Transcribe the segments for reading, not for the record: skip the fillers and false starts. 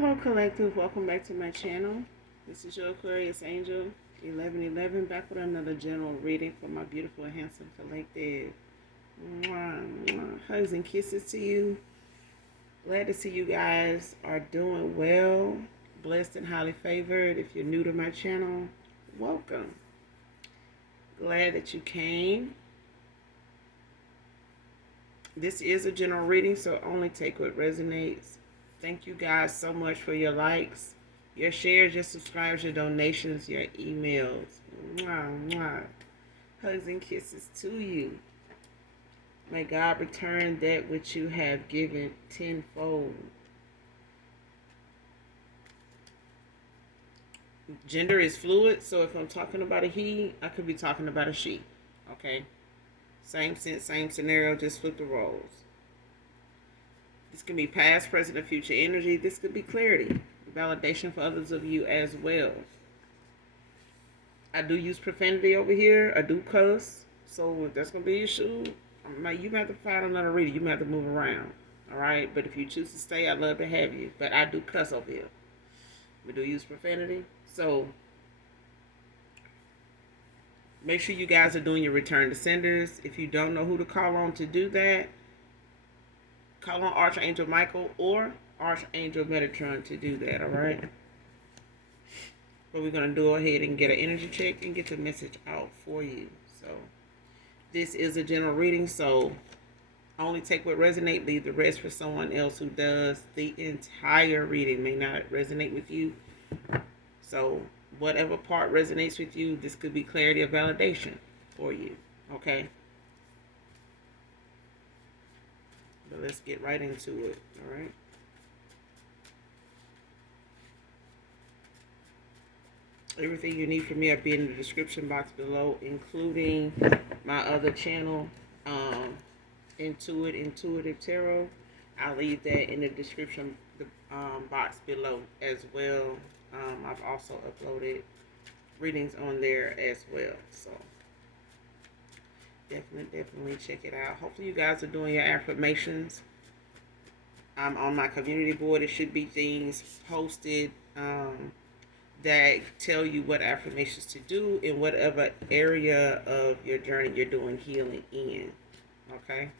Hello Collective, welcome back to my channel. This is your Aquarius Angel 1111 back with another general reading for my beautiful and handsome collective. Mwah, mwah. Hugs and kisses to you. Glad to see you guys are doing well, blessed and highly favored. If you're new to my channel, welcome. Glad that you came. This is a general reading, so only take what resonates. Thank you guys so much for your likes, your shares, your subscribes, your donations, your emails. Mwah, mwah. Hugs and kisses to you. May God return that which you have given tenfold. Gender is fluid, so if I'm talking about a he, I could be talking about a she. Okay? Same sense, same scenario, just flip the roles. This can be past, present, or future energy. This could be clarity, validation for others of you as well. I do use profanity over here. I do cuss. So if that's going to be an issue, you might have to find another reader. You might have to move around. All right? But if you choose to stay, I'd love to have you. But I do cuss over here. We do use profanity. So make sure you guys are doing your return to senders. If you don't know who to call on to do that, call on Archangel Michael or Archangel Metatron to do that, all right? But we're going to go ahead and get an energy check and get the message out for you. So this is a general reading, so only take what resonates, leave the rest for someone else who does. The entire reading may not resonate with you. So whatever part resonates with you, this could be clarity or validation for you, okay? But let's get right into it, all right? Everything you need from me will be in the description box below, including my other channel, Intuitive Tarot. I'll leave that in the description box below as well. I've also uploaded readings on there as well. So definitely check it out. Hopefully you guys are doing your affirmations. On my community board, it should be things posted that tell you what affirmations to do in whatever area of your journey you're doing healing in. Okay?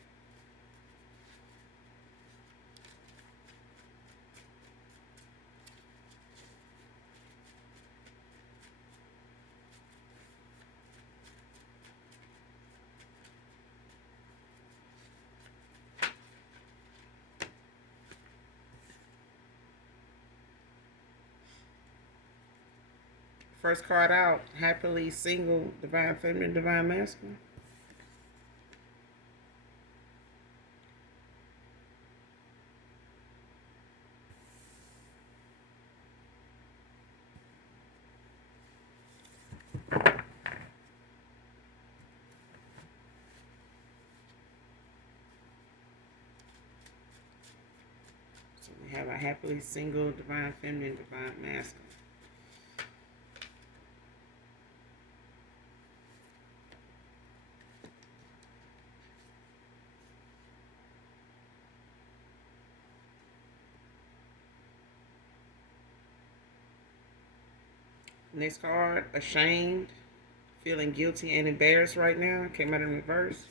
First card out, happily single, divine feminine, divine masculine. So we have a happily single, divine feminine, divine masculine. Next card, ashamed, feeling guilty and embarrassed right now. Came out in reverse.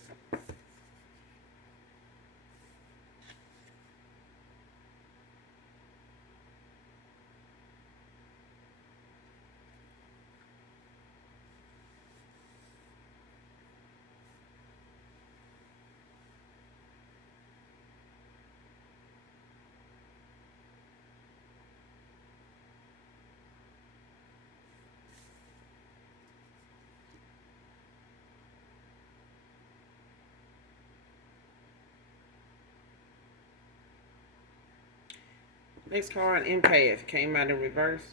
Next card, empath, came out in reverse.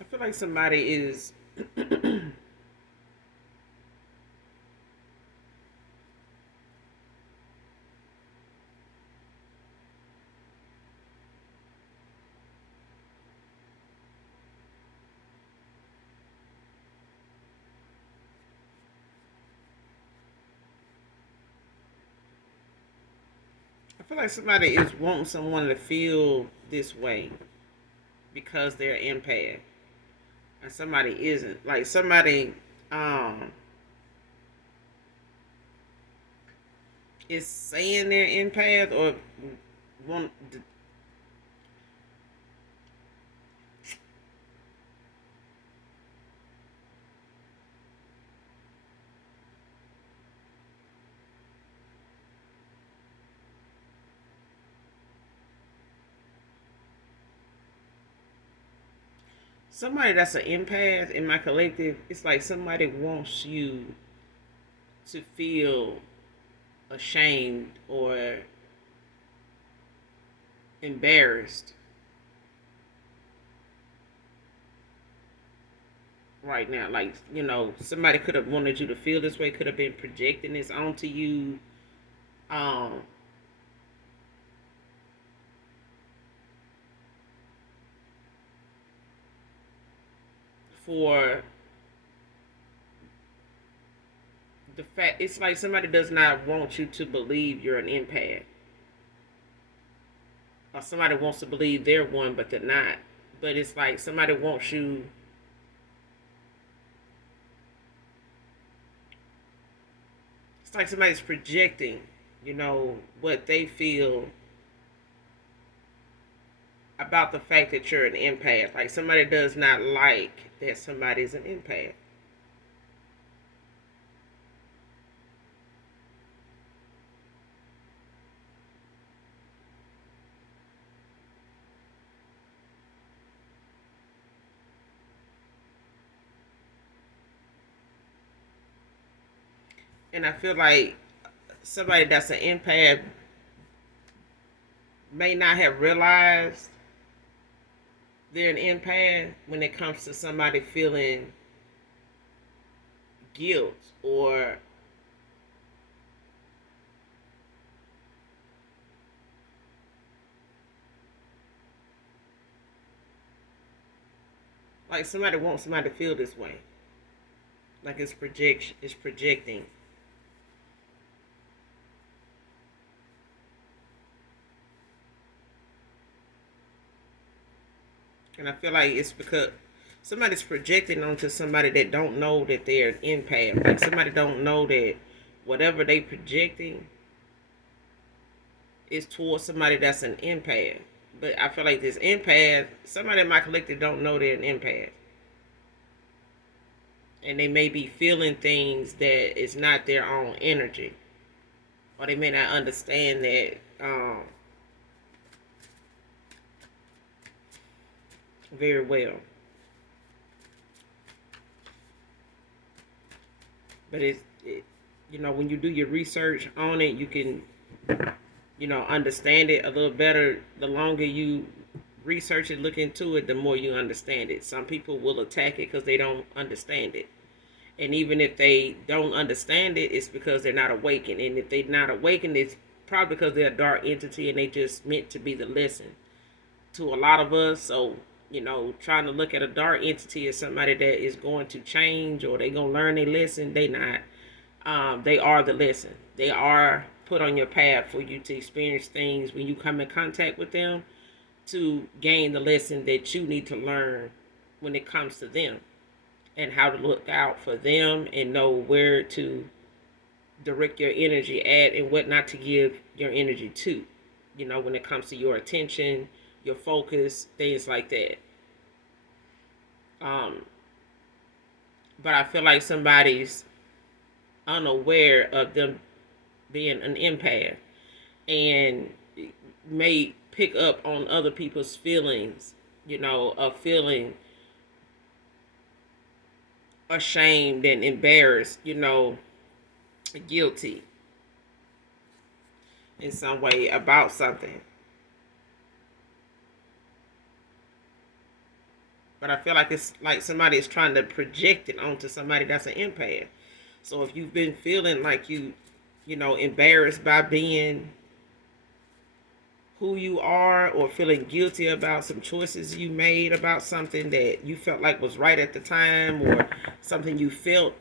I feel like somebody is I feel like somebody is wanting someone to feel this way because they're empath. And somebody isn't. Like somebody is saying they're empath or want somebody that's an empath in my collective. It's like somebody wants you to feel ashamed or embarrassed right now. Like, somebody could have wanted you to feel this way, could have been projecting this onto you. Um, for the fact, it's like somebody does not want you to believe you're an empath. Or somebody wants to believe they're one, but they're not. But it's like somebody wants you. It's like somebody's projecting, what they feel about the fact that you're an empath. Like somebody does not like that somebody's an empath. And I feel like somebody that's an empath may not have realized they're an empath when it comes to somebody feeling guilt or like somebody wants somebody to feel this way. Like it's projecting. And I feel like it's because somebody's projecting onto somebody that don't know that they're an empath. Like somebody don't know that whatever they projecting is towards somebody that's an empath. But I feel like this empath, somebody in my collective don't know they're an empath. And they may be feeling things that is not their own energy. Or they may not understand that very well. But when you do your research on it, you can, understand it a little better. The longer you research it, look into it, the more you understand it. Some people will attack it because they don't understand it. And even if they don't understand it, it's because they're not awakened. And if they're not awakened, it's probably because they're a dark entity and they just meant to be the lesson to a lot of us. So, trying to look at a dark entity as somebody that is going to change or they going to learn a lesson, they not. They are the lesson. They are put on your path for you to experience things when you come in contact with them to gain the lesson that you need to learn when it comes to them and how to look out for them and know where to direct your energy at and what not to give your energy to, when it comes to your attention, your focus, things like that. Um, but I feel like somebody's unaware of them being an empath and may pick up on other people's feelings, of feeling ashamed and embarrassed, guilty in some way about something. But I feel like it's like somebody is trying to project it onto somebody that's an empath. So if you've been feeling like you know, embarrassed by being who you are, or feeling guilty about some choices you made about something that you felt like was right at the time, or something you felt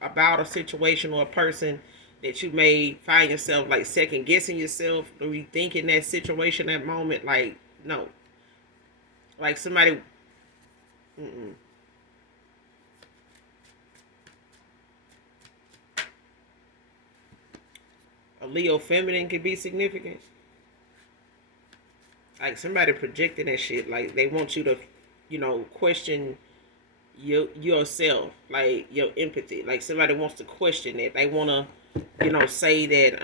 about a situation or a person, that you may find yourself like second guessing yourself, or rethinking that situation, that moment, like, no. Like somebody, mm-mm. A Leo feminine could be significant. Like somebody projecting that shit, like they want you to, you know, question yourself, like your empathy. Like somebody wants to question it. They want to, you know, say that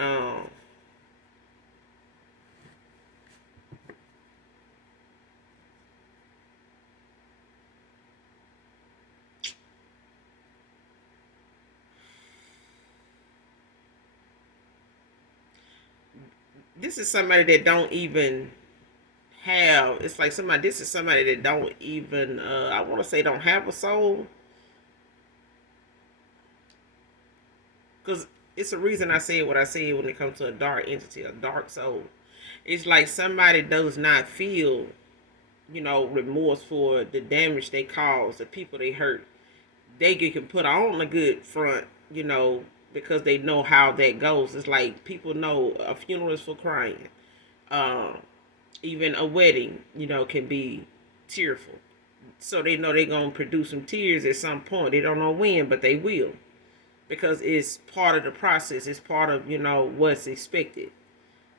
this is somebody that don't even have. It's like somebody. This is somebody that don't even. I want to say don't have a soul, because it's a reason I say what I say when it comes to a dark entity, a dark soul. It's like somebody does not feel, you know, remorse for the damage they caused, the people they hurt. They can put on a good front, you know, because they know how that goes. It's like people know a funeral is for crying. Um, Even a wedding, you know, can be tearful. So they know they're going to produce some tears at some point. They don't know when, but they will. Because it's part of the process. It's part of, you know, what's expected.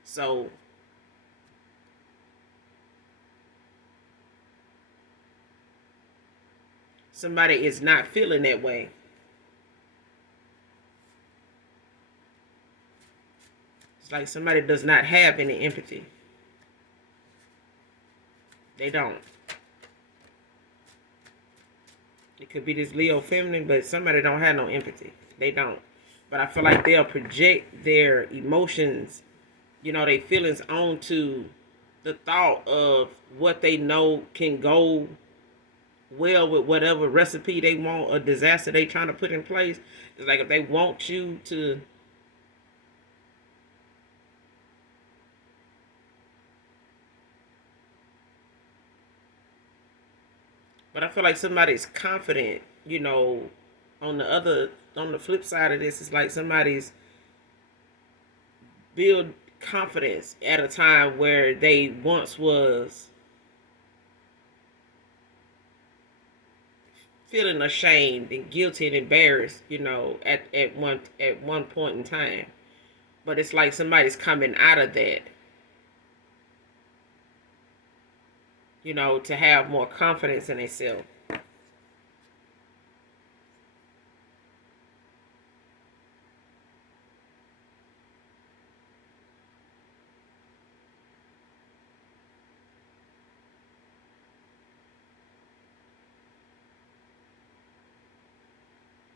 So somebody is not feeling that way. It's like somebody does not have any empathy. They don't. It could be this Leo feminine, but somebody don't have no empathy. They don't. But I feel like they'll project their emotions, you know, their feelings onto the thought of what they know can go well with whatever recipe they want, a disaster they trying to put in place. It's like if they want you to, but I feel like somebody's confident, you know, on the other, on the flip side of this, it's like somebody's build confidence at a time where they once was feeling ashamed and guilty and embarrassed, you know, at one point in time. But it's like somebody's coming out of that, you know, to have more confidence in themselves.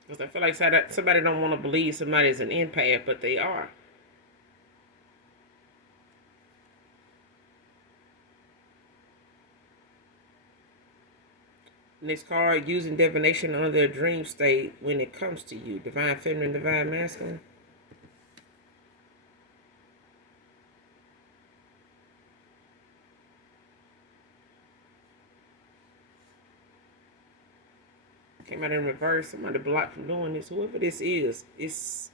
Because I feel like somebody don't want to believe somebody's an empath, but they are. Next card, using divination on their dream state when it comes to you. Divine feminine, divine masculine. Came out in reverse. Somebody blocked from doing this. Whoever this is, it's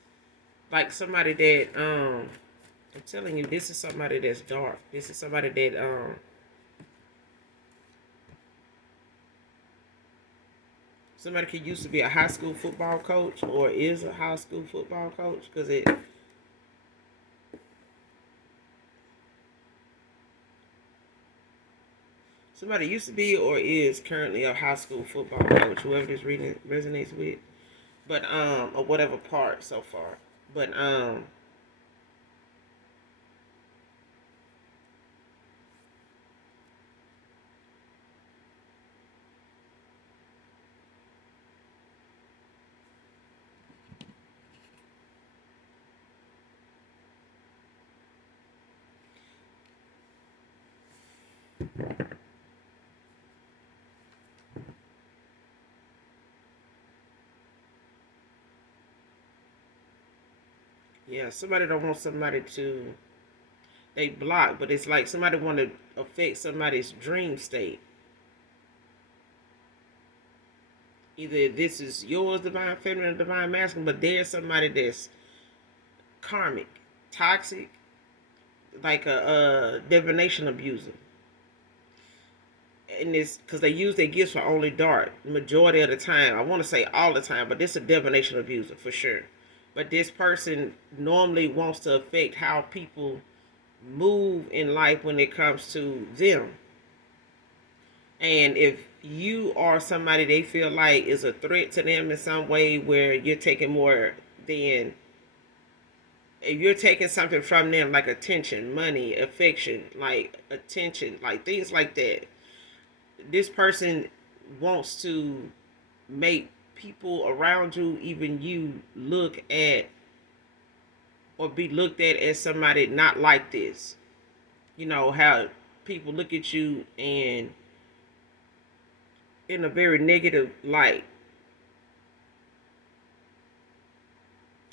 like somebody that I'm telling you, this is somebody that's dark. This is somebody that somebody could used to be a high school football coach or is a high school football coach, because it somebody used to be or is currently a high school football coach, whoever this reading resonates with, but or whatever part so far, but Yeah, somebody don't want somebody to, they block, but it's like somebody want to affect somebody's dream state. Either this is yours, divine feminine, or divine masculine, but there's somebody that's karmic, toxic, like a divination abuser. And it's because they use their gifts for only dark majority of the time. I want to say all the time, but this is a divination abuser for sure. But this person normally wants to affect how people move in life when it comes to them. And if you are somebody they feel like is a threat to them in some way, where you're taking more than, if you're taking something from them, like attention, money, affection, like attention, like things like that, this person wants to make people around you, even you, look at or be looked at as somebody not like this. You know how people look at you and in a very negative light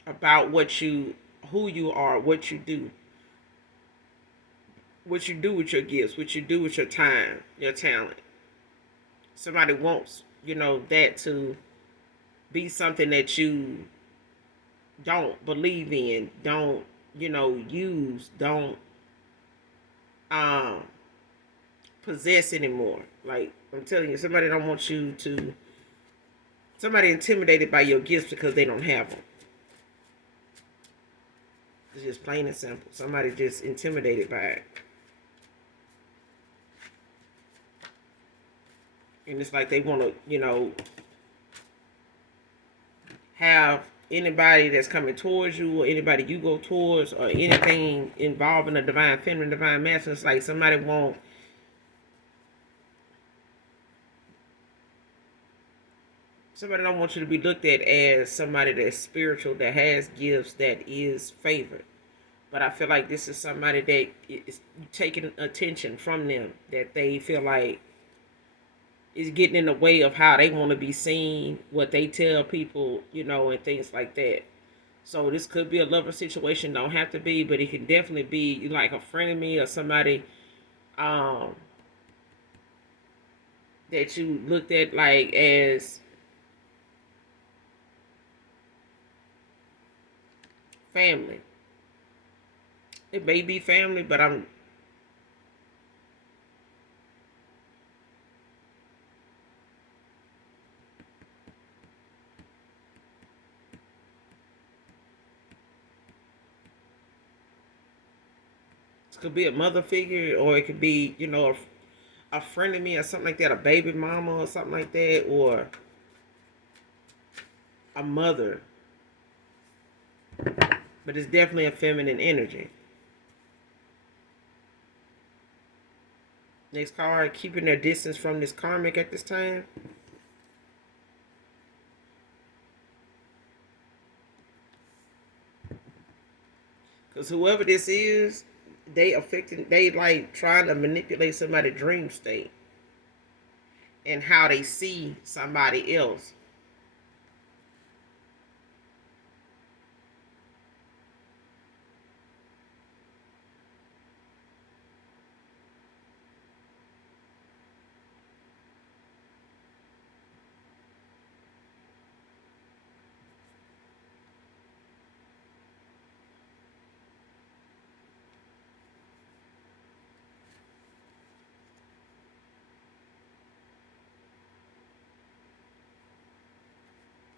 about what you, who you are, what you do with your gifts, what you do with your time, your talent. Somebody wants, that to be something that you don't believe in, don't, use, don't um possess anymore. Like I'm telling you, somebody don't want you to, somebody intimidated by your gifts because they don't have them. It's just plain and simple. Somebody just intimidated by it. And it's like they want to, have anybody that's coming towards you, or anybody you go towards, or anything involving a divine feminine, divine masculine. It's like somebody won't, somebody don't want you to be looked at as somebody that's spiritual, that has gifts, that is favored. But I feel like this is somebody that is taking attention from them, that they feel like is getting in the way of how they want to be seen, what they tell people, and things like that. So this could be a lover situation, don't have to be, but it can definitely be like a friend of me, or somebody um that you looked at like as family. It may be family, but it could be a mother figure, or it could be, a friend of me, or something like that, a baby mama or something like that, or a mother. But it's definitely a feminine energy. Next card, keeping their distance from this karmic at this time. Because whoever this is, they like trying to manipulate somebody's dream state and how they see somebody else.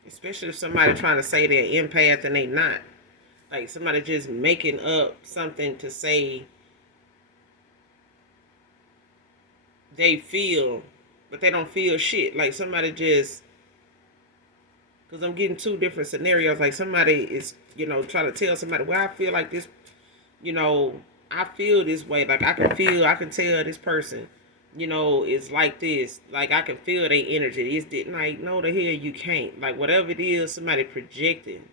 Especially if somebody trying to say they're empath and they not. Like somebody just making up something to say they feel, but they don't feel shit. Like somebody just, because I'm getting two different scenarios. Like somebody is, trying to tell somebody, well, I feel like this, you know, I feel this way. Like I can tell this person, it's like this. Like I can feel their energy. It's like, no, the hell you can't. Like whatever it is, somebody projecting.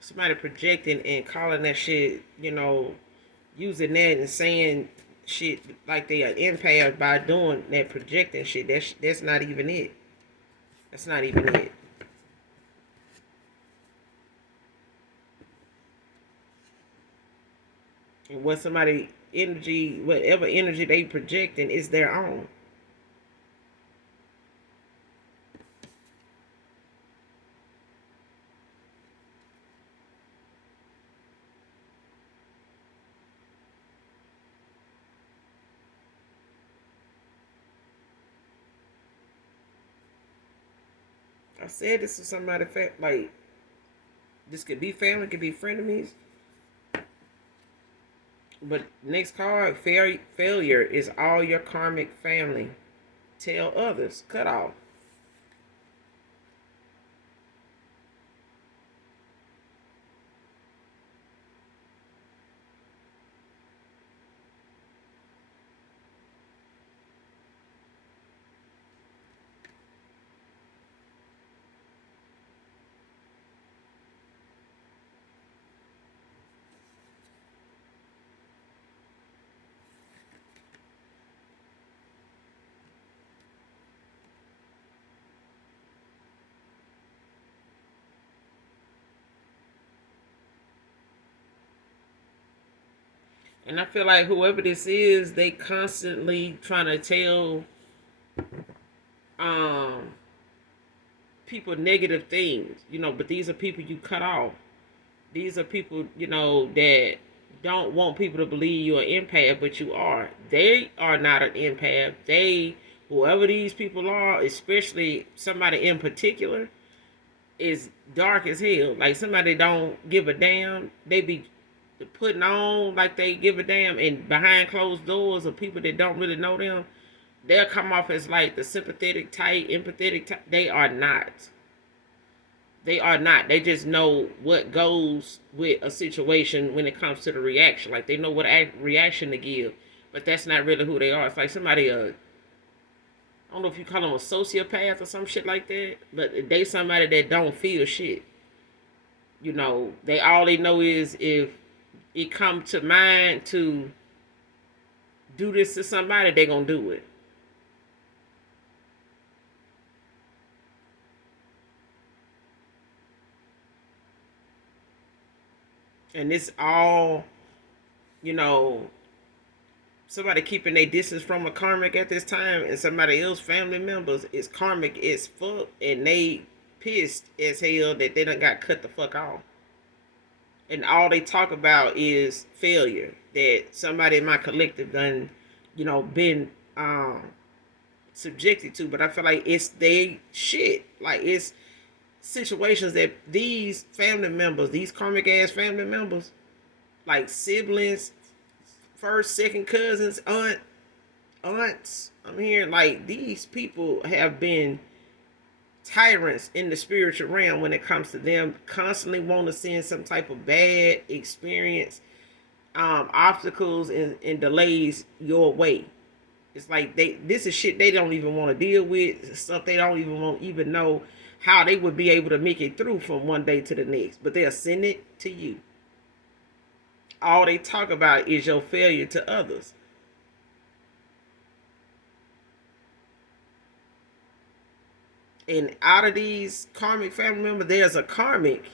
Somebody projecting and calling that shit, using that and saying shit like they are empath by doing that projecting shit. That's not even it. That's not even it. And what somebody energy, whatever energy they projecting is their own. I said this to somebody, like, this could be family, could be frenemies. But next card, failure is all your karmic family. Tell others, cut off. And I feel like whoever this is, they constantly trying to tell um people negative things, but these are people you cut off. These are people, that don't want people to believe you're an empath, but you are. They are not an empath. Whoever these people are, especially somebody in particular, is dark as hell. Like somebody don't give a damn. They be putting on like they give a damn, and behind closed doors of people that don't really know them, they'll come off as like the sympathetic type, empathetic type. They are not. They are not. They just know what goes with a situation when it comes to the reaction. Like they know what reaction to give, but that's not really who they are. It's like somebody, I don't know if you call them a sociopath or some shit like that, but they somebody that don't feel shit. All they know is if it come to mind to do this to somebody, they gonna do it. And it's all, you know, somebody keeping their distance from a karmic at this time, and somebody else family members is karmic as fuck, and they pissed as hell that they done got cut the fuck off. And all they talk about is failure that somebody in my collective done, been subjected to. But I feel like it's they shit. Like it's situations that these family members, these karmic ass family members, like siblings, first, second cousins, aunts. I'm hearing like these people have been tyrants in the spiritual realm when it comes to them constantly want to send some type of bad experience, obstacles and delays your way. It's like this is shit they don't even want to deal with, stuff they don't even know how they would be able to make it through from one day to the next, but they'll send it to you. All they talk about is your failure to others. And out of these karmic family members, there's a karmic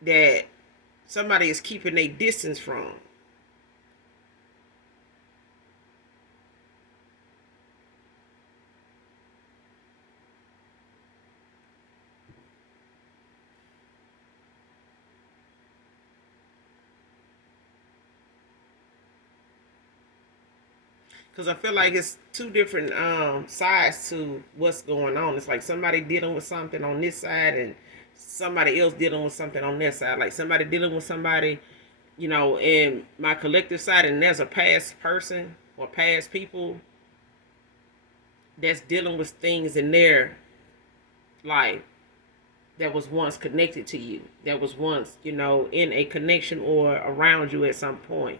that somebody is keeping a distance from. Because I feel like it's two different sides to what's going on. It's like somebody dealing with something on this side and somebody else dealing with something on their side. Like somebody dealing with somebody, in my collective side, and there's a past person or past people that's dealing with things in their life that was once connected to you, that was once, in a connection or around you at some point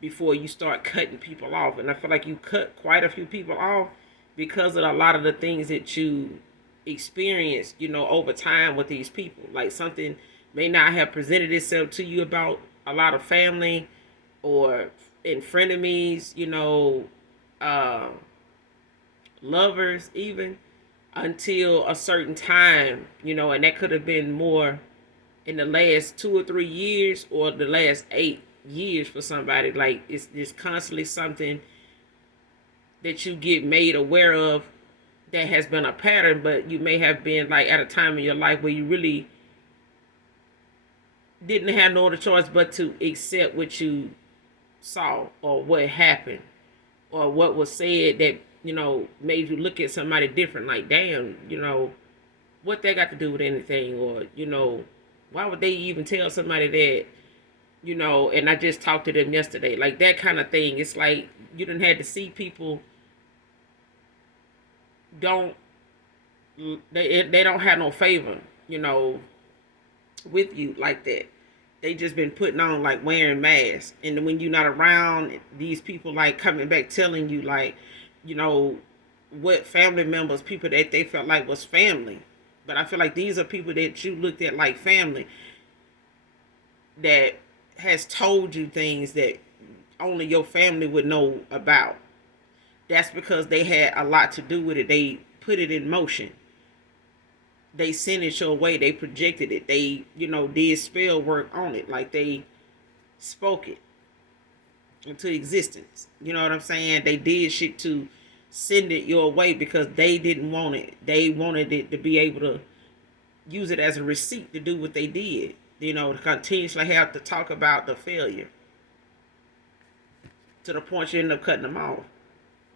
before you start cutting people off. And I feel like you cut quite a few people off because of a lot of the things that you experience, over time with these people. Like something may not have presented itself to you about a lot of family or in frenemies, uh, lovers even, until a certain time, and that could have been more in the last 2 or 3 years or the last 8 years for somebody. Like it's just constantly something that you get made aware of that has been a pattern, but you may have been like at a time in your life where you really didn't have no other choice but to accept what you saw or what happened or what was said that made you look at somebody different. Like, damn, what they got to do with anything, or why would they even tell somebody that, and I just talked to them yesterday, like that kind of thing. It's like you didn't have to see people don't they don't have no favor, with you like that. They just been putting on like wearing masks, and then when you're not around, these people like coming back telling you like, what family members, people that they felt like was family. But I feel like these are people that you looked at like family that has told you things that only your family would know about. That's because they had a lot to do with it. They put it in motion. They sent it your way. They projected it. They, did spell work on it. Like they spoke it into existence. You know what I'm saying? They did shit to send it your way because they didn't want it. They wanted it to be able to use it as a receipt to do what they did. To continuously have to talk about the failure to the point you end up cutting them off.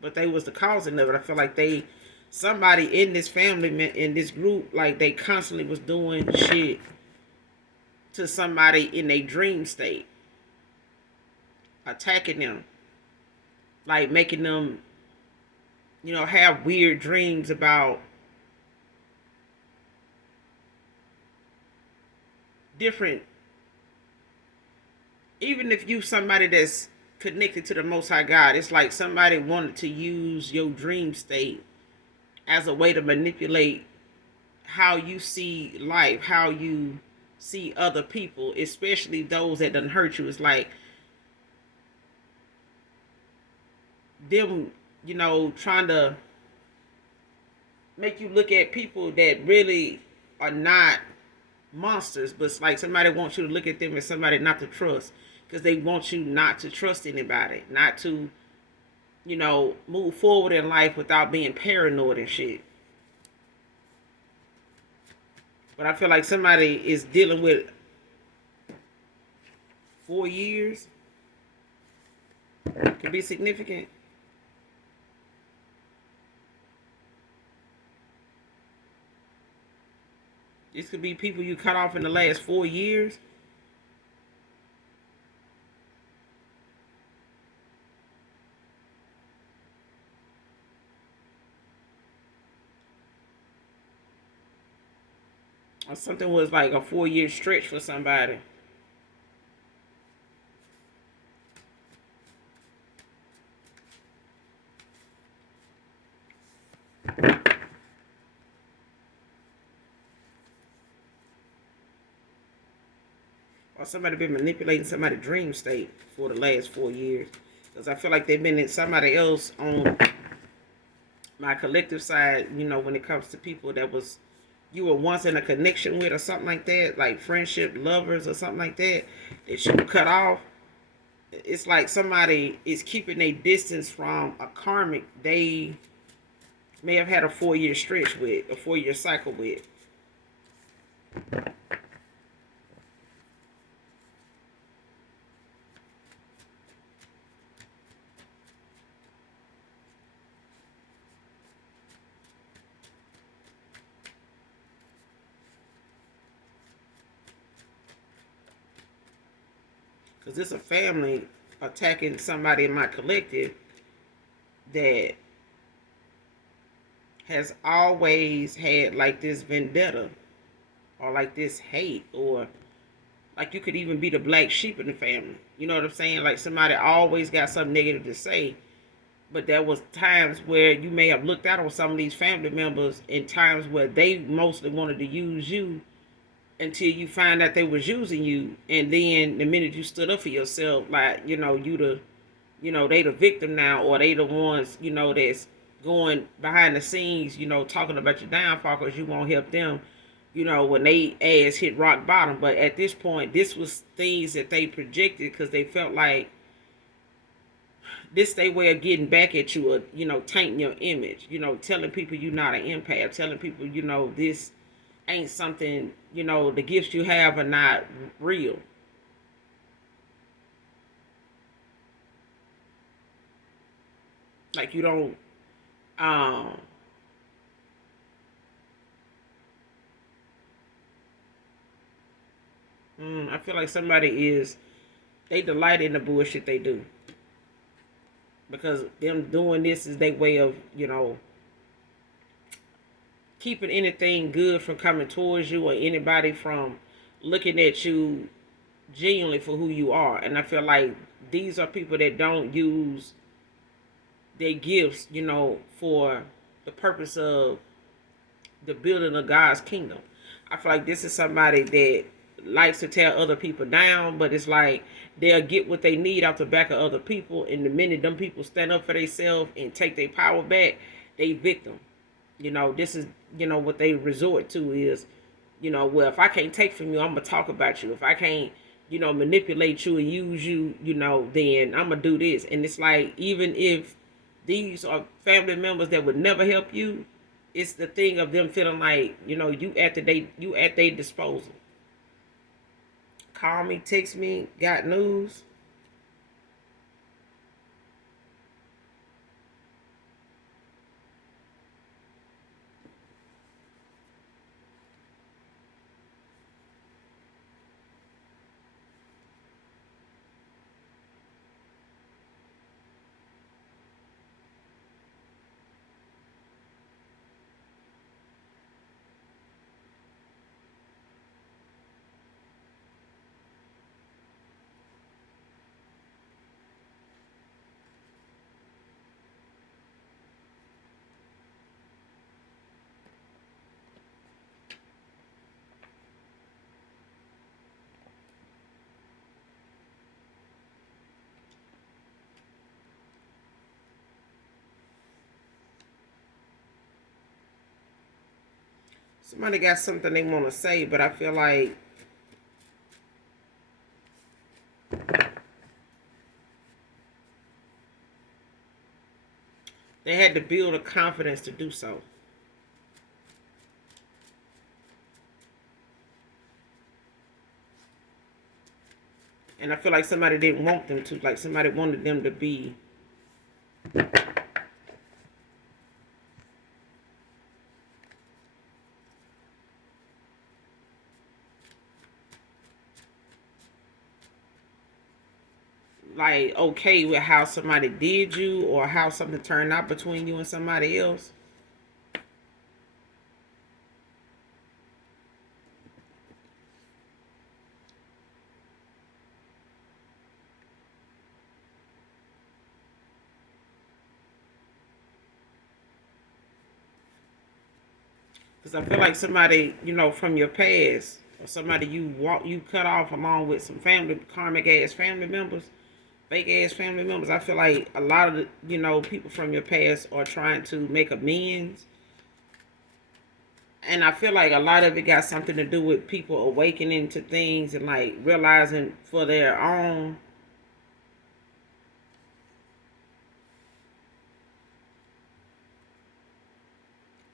But they was the causing of it. I feel like somebody in this family, in this group, like they constantly was doing shit to somebody in a dream state, attacking them, like making them, have weird dreams about different, even if you somebody that's connected to the Most High God, it's like somebody wanted to use your dream state as a way to manipulate how you see life, how you see other people, especially those that done hurt you. It's like them, trying to make you look at people that really are not monsters, but it's like somebody wants you to look at them as somebody not to trust, because they want you not to trust anybody, not to, move forward in life without being paranoid and shit. But I feel like somebody is dealing with 4 years. Could be significant. This could be people you cut off in the last 4 years. Or something was like a 4 year stretch for somebody. Or somebody been manipulating somebody's dream state for the last 4 years. Because I feel like they've been in somebody else on my collective side, when it comes to people that was you were once in a connection with or something like that, like friendship, lovers or something like that you cut off. It's like somebody is keeping a distance from a karmic they may have had a 4 year stretch with, a 4 year cycle with. Because it's a family attacking somebody in my collective that has always had like this vendetta or like this hate, or like you could even be the black sheep in the family. You know what I'm saying? Like somebody always got something negative to say. But there was times where you may have looked out on some of these family members in times where they mostly wanted to use you until you find out they was using you, and then the minute you stood up for yourself, like, they the victim now, or they the ones, that's going behind the scenes, talking about your downfall because you won't help them, when they ass hit rock bottom. But at this point, this was things that they projected because they felt like this they way of getting back at you, or tainting your image, telling people you're not an empath, telling people this ain't something, the gifts you have are not real. Like, you don't I feel like somebody is, they delight in the bullshit they do, because them doing this is their way of keeping anything good from coming towards you, or anybody from looking at you genuinely for who you are. And I feel like these are people that don't use their gifts, for the purpose of the building of God's kingdom. I feel like this is somebody that likes to tear other people down, but it's like they'll get what they need out the back of other people, and the minute them people stand up for themselves and take their power back, they victim. This is, what they resort to is, well, if I can't take from you, I'm gonna talk about you. If I can't, manipulate you and use you, then I'm gonna do this. And it's like, even if these are family members that would never help you, it's the thing of them feeling like, you at their disposal. Call me, text me, got news. Somebody got something they want to say, but I feel like they had to build a confidence to do so. And I feel like somebody didn't want them to. Like, somebody wanted them to be like okay with how somebody did you, or how something turned out between you and somebody else. Because I feel like somebody, from your past, or somebody you cut off, along with some family, karmic ass family members, fake ass family members. I feel like a lot of the, people from your past are trying to make amends. And I feel like a lot of it got something to do with people awakening to things, and like realizing for their own,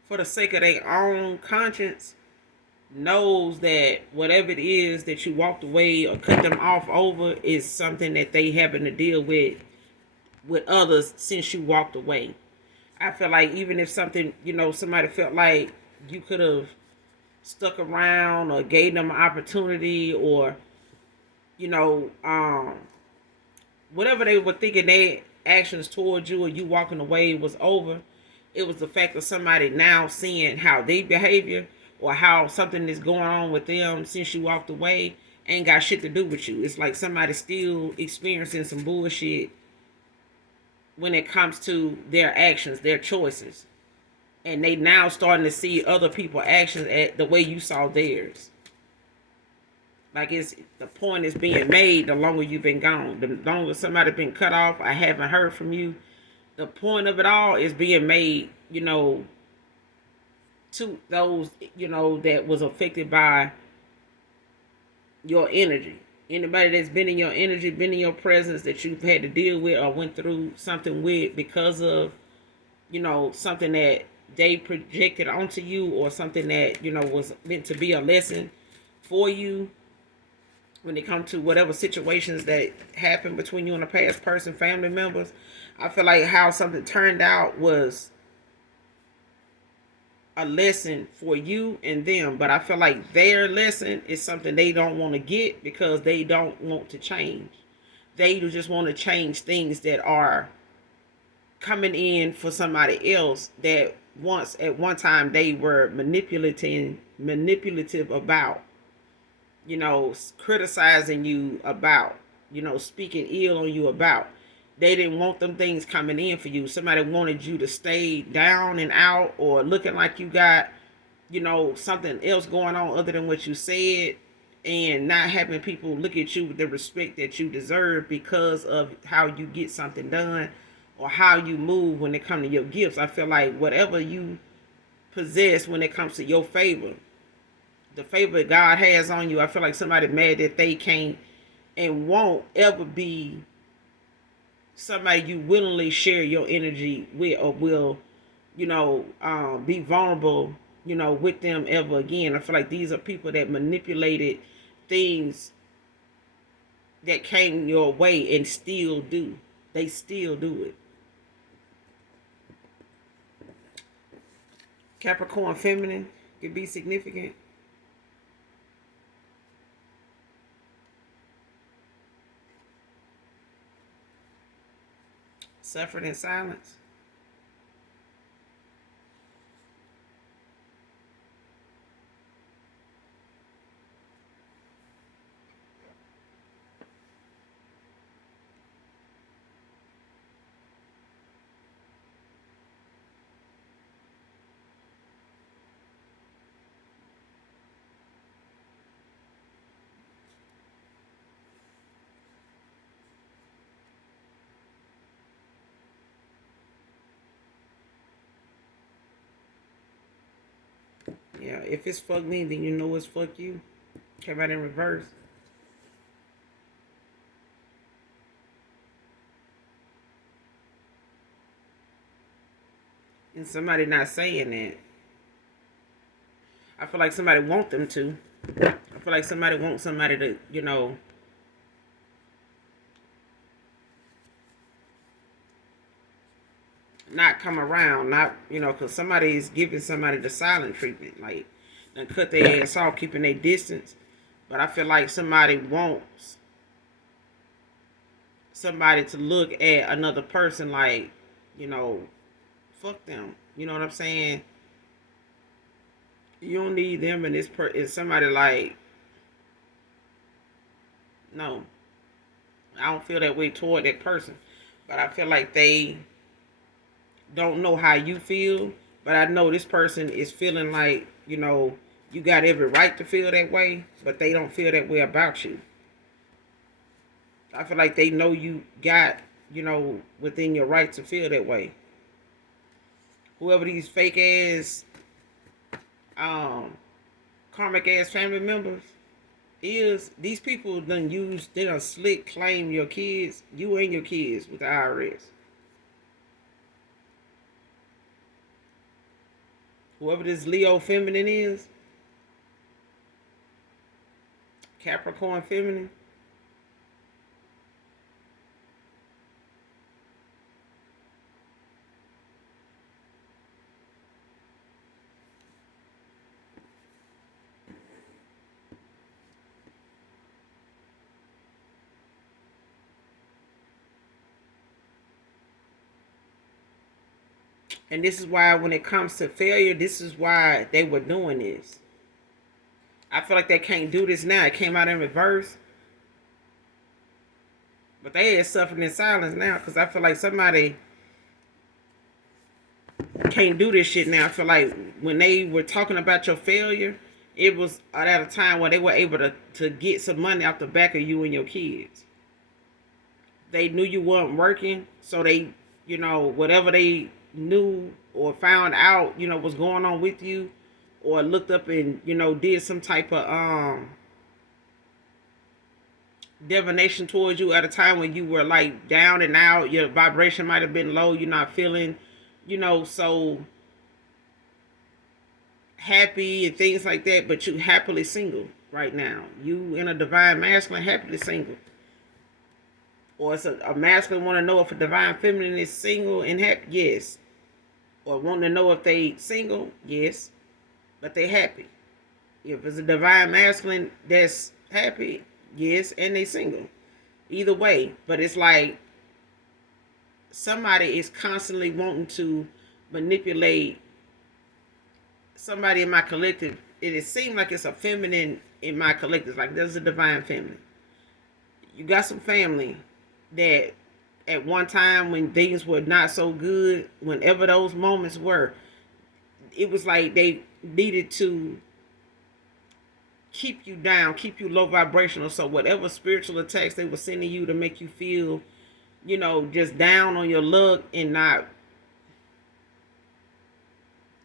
for the sake of their own conscience, knows that whatever it is that you walked away or cut them off over is something that they happen to deal with others since you walked away. I feel like even if something, somebody felt like you could have stuck around or gave them an opportunity, or, you know, um, whatever they were thinking their actions towards you or you walking away was over, it was the fact of somebody now seeing how they behavior, or how something is going on with them since you walked away ain't got shit to do with you. It's like somebody still experiencing some bullshit when it comes to their actions, their choices. And they now starting to see other people's actions at the way you saw theirs. Like it's the point is being made the longer you've been gone. The longer somebody been cut off, I haven't heard from you. The point of it all is being made, to those, that was affected by your energy. Anybody that's been in your energy, been in your presence that you've had to deal with or went through something with because of, something that they projected onto you or something that, was meant to be a lesson for you when it comes to whatever situations that happened between you and a past person, family members. I feel like how something turned out was a lesson for you and them, but I feel like their lesson is something they don't want to get because they don't want to change. They just want to change things that are coming in for somebody else that once at one time they were manipulative about, criticizing you about, speaking ill on you about. They didn't want them things coming in for you. Somebody wanted you to stay down and out or looking like you got, something else going on other than what you said, and not having people look at you with the respect that you deserve because of how you get something done or how you move when it comes to your gifts. I feel like whatever you possess when it comes to your favor, the favor God has on you, I feel like somebody mad that they can't and won't ever be somebody you willingly share your energy with or will, be vulnerable, with them ever again. I feel like these are people that manipulated things that came your way and still do. They still do it. Capricorn feminine could be significant. Suffered in silence. Yeah, if it's fuck me, then you know it's fuck you. Came out in reverse. And somebody not saying that. I feel like somebody want them to. I feel like somebody wants somebody to, not come around. Not, because somebody is giving somebody the silent treatment. Like, and cut their ass off, keeping their distance. But I feel like somebody wants somebody to look at another person like, fuck them. You know what I'm saying? You don't need them, and is somebody like, no, I don't feel that way toward that person. But I feel like they don't know how you feel. But I know this person is feeling like, you got every right to feel that way, but they don't feel that way about you. I feel like they know you got, within your right to feel that way. Whoever these fake ass, karmic ass family members is, these people they done slick claim your kids, you and your kids with the IRS. Whoever this Leo feminine is, Capricorn feminine, and this is why when it comes to failure, this is why they were doing this. I feel like they can't do this now. It came out in reverse. But they are suffering in silence now because I feel like somebody can't do this shit now. I feel like when they were talking about your failure It was at a time where they were able to get some money off the back of you and your kids. They knew you weren't working, so they, whatever they knew or found out, was going on with you, or looked up and, did some type of divination towards you at a time when you were like down and out, your vibration might have been low, you're not feeling, so happy and things like that, but you happily single right now. You in a divine masculine, happily single. Or it's a masculine want to know if a divine feminine is single and happy, yes. Or want to know if they single, yes, but they happy. If it's a divine masculine that's happy, yes, and they single. Either way, but it's like somebody is constantly wanting to manipulate somebody in my collective. It seems like it's a feminine in my collective. Like there's a divine feminine. You got some family that at one time when things were not so good, whenever those moments were, it was like they needed to keep you down, keep you low vibrational. So whatever spiritual attacks they were sending you to make you feel, just down on your luck and not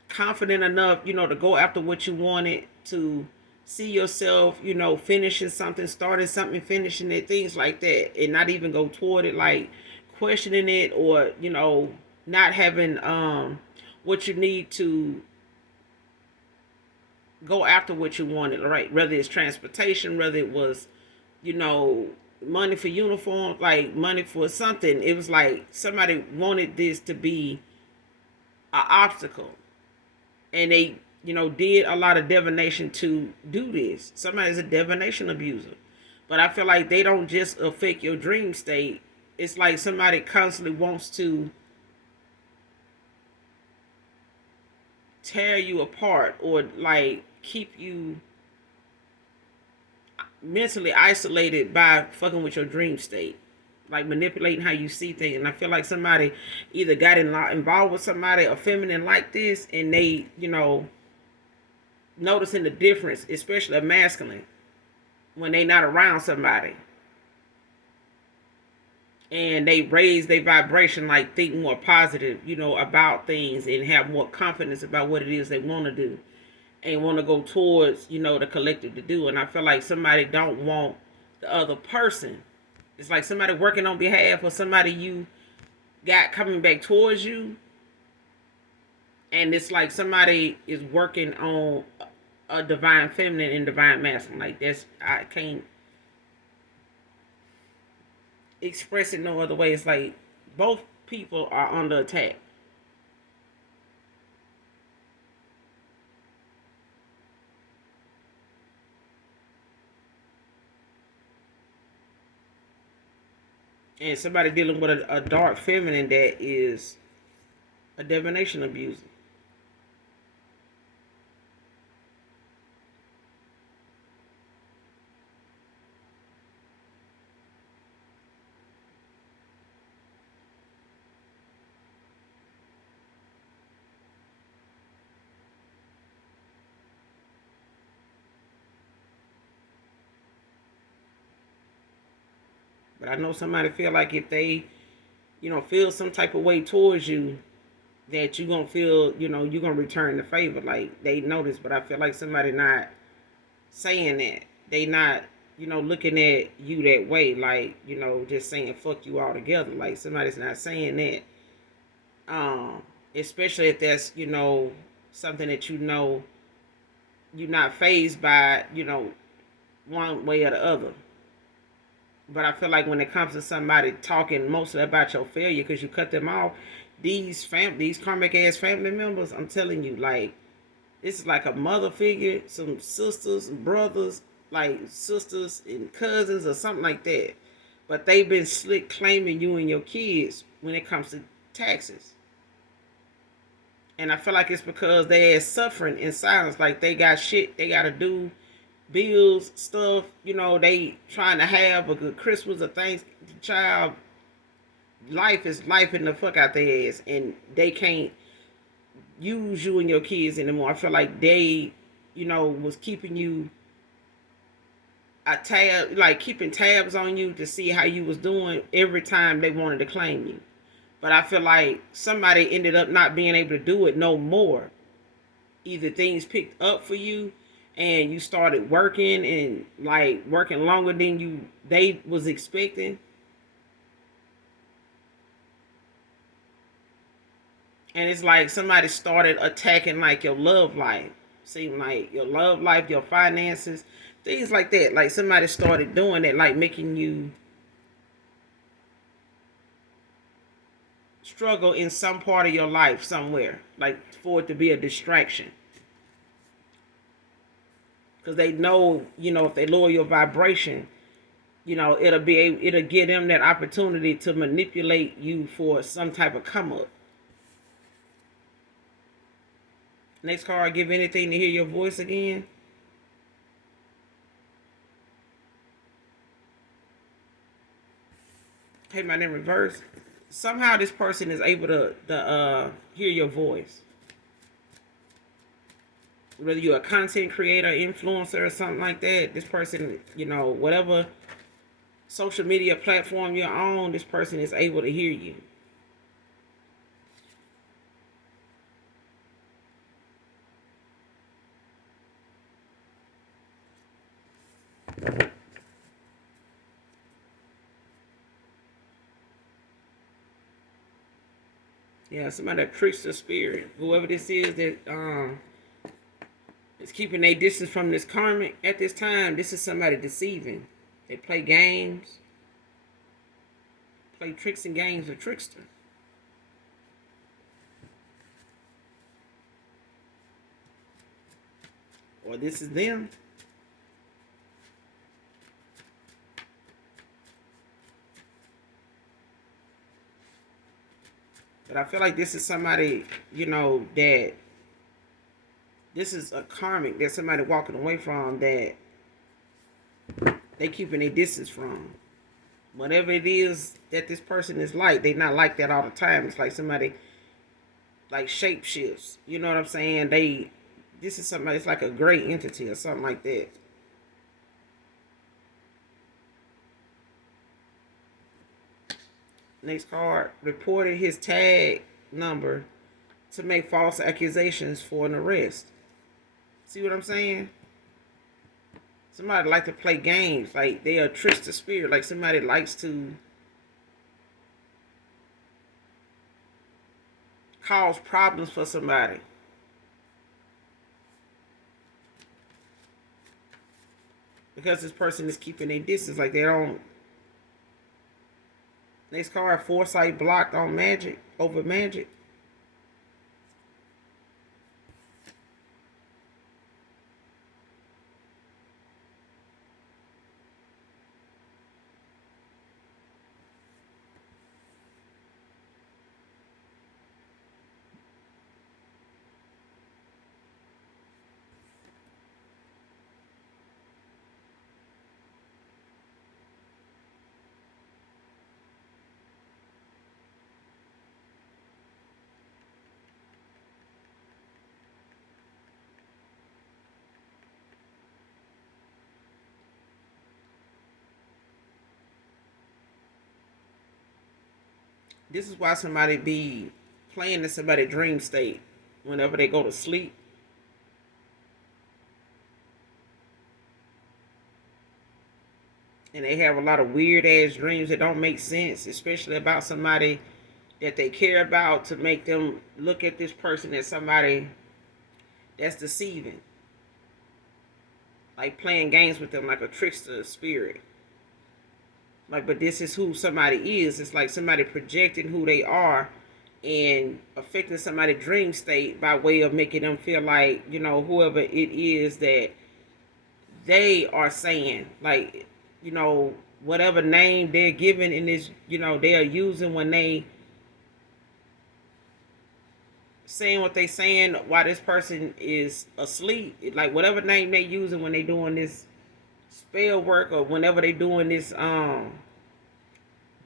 confident enough, to go after what you wanted, to see yourself, finishing something, starting something, finishing it, things like that, and not even go toward it, like questioning it, or, not having what you need to go after what you wanted, right? Whether it's transportation, whether it was, money for uniform, like money for something. It was like somebody wanted this to be an obstacle, and they, did a lot of divination to do this. Somebody's a divination abuser, but I feel like they don't just affect your dream state. It's like somebody constantly wants to tear you apart, or like keep you mentally isolated by fucking with your dream state, like manipulating how you see things. And I feel like somebody either got involved with somebody, a feminine like this, and they, noticing the difference, especially a masculine, when they not around somebody, and they raise their vibration, like think more positive, about things, and have more confidence about what it is they want to do and want to go towards, the collective to do. And I feel like somebody don't want the other person. It's like somebody working on behalf of somebody you got coming back towards you, and it's like somebody is working on a divine feminine and divine masculine. Like that's, I can't express it no other way. It's like both people are under attack. And somebody dealing with a dark feminine that is a divination abuser. But I know somebody feel like if they, feel some type of way towards you, that you're gonna feel, you're gonna return the favor. Like they notice, but I feel like somebody not saying that. They not, looking at you that way, like, just saying fuck you all together. Like somebody's not saying that. Especially if that's, something that you're not phased by, one way or the other. But I feel like when it comes to somebody talking mostly about your failure because you cut them off, these karmic ass family members, I'm telling you, like, this is like a mother figure, some sisters and brothers, like sisters and cousins or something like that. But they've been slick claiming you and your kids when it comes to taxes. And I feel like it's because they're suffering in silence. Like they got shit they gotta do, bills, stuff, they trying to have a good Christmas or things. Child, life is life in the fuck out their ass, and they can't use you and your kids anymore. I feel like they, was keeping you like keeping tabs on you to see how you was doing every time they wanted to claim you. But I feel like somebody ended up not being able to do it no more. Either things picked up for you and you started working and like working longer than they was expecting. And it's like somebody started attacking like your love life. Seem like your love life, your finances, things like that. Like somebody started doing that, like making you struggle in some part of your life somewhere, like for it to be a distraction. Because they know, if they lower your vibration, it'll give them that opportunity to manipulate you for some type of come up. Next card, give anything to hear your voice again. Came out in reverse. Somehow this person is able to hear your voice. Whether you're a content creator, influencer, or something like that, this person, whatever social media platform you're on, this person is able to hear you. Yeah, somebody that trickster spirit. Whoever this is that is keeping their distance from this karmic at this time, this is somebody deceiving. They play games, play tricks and games with trickster. Or this is them. But I feel like this is somebody, that this is a karmic that somebody walking away from that they keeping a distance from. Whatever it is that this person is like, they not like that all the time. It's like somebody like shape shifts. You know what I'm saying? This is somebody, it's like a gray entity or something like that. Next card, reported his tag number to make false accusations for an arrest. See what I'm saying? Somebody like to play games, like they are trickster spirit, like somebody likes to cause problems for somebody. Because this person is keeping their distance, like they don't. Next card, foresight blocked on magic, over magic. This is why somebody be playing in somebody's dream state whenever they go to sleep. And they have a lot of weird ass dreams that don't make sense, especially about somebody that they care about, to make them look at this person as somebody that's deceiving. Like playing games with them like a trickster spirit. Like, but this is who somebody is. It's like somebody projecting who they are and affecting somebody's dream state by way of making them feel like, whoever it is that they are saying, like, whatever name they're given in this, they are using when they saying what they saying while this person is asleep. Like whatever name they using when they doing this spell work or whenever they doing this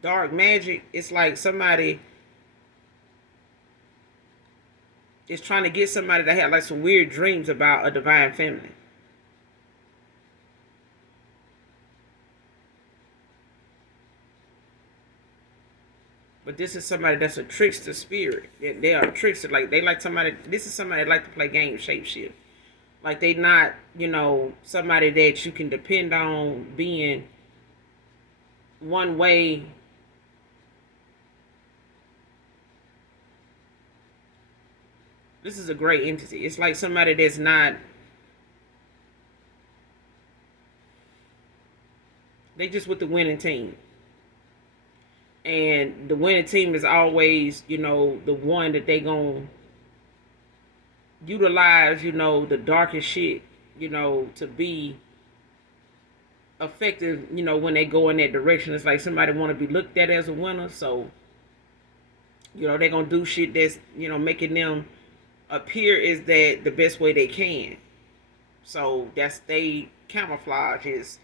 dark magic, it's like somebody is trying to get somebody that had like some weird dreams about a divine feminine. But this is somebody that's a trickster spirit. They are a trickster. Like they like somebody. This is somebody that like to play game shapeshift. Like they not, somebody that you can depend on being one way. This is a great entity. It's like somebody that's not. They just with the winning team. And the winning team is always, the one that they gonna utilize, the darkest shit, to be effective, when they go in that direction. It's like somebody want to be looked at as a winner, so they're gonna do shit that's making them appear is that the best way they can. So that's they camouflage is,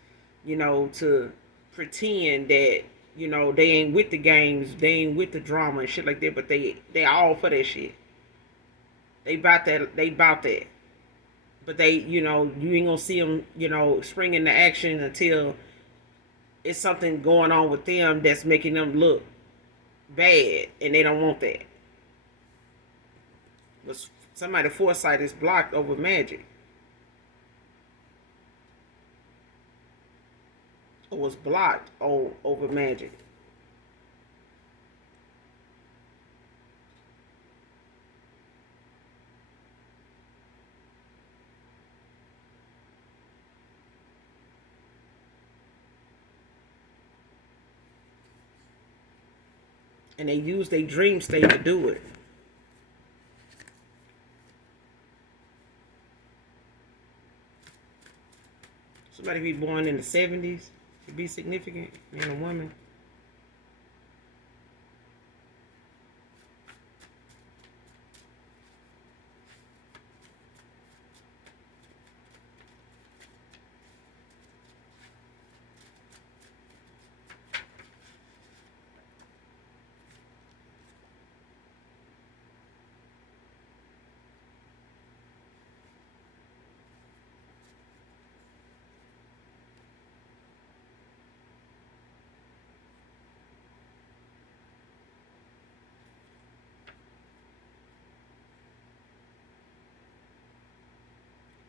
to pretend that they ain't with the games, they ain't with the drama and shit like that, but they all for that shit. They about that. They about that. But they, you ain't gonna see them, spring into action until it's something going on with them that's making them look bad, and they don't want that. But somebody foresight is blocked over magic, or was blocked over magic. And they use their dream state to do it. Somebody be born in the 70s to be significant, man, a woman.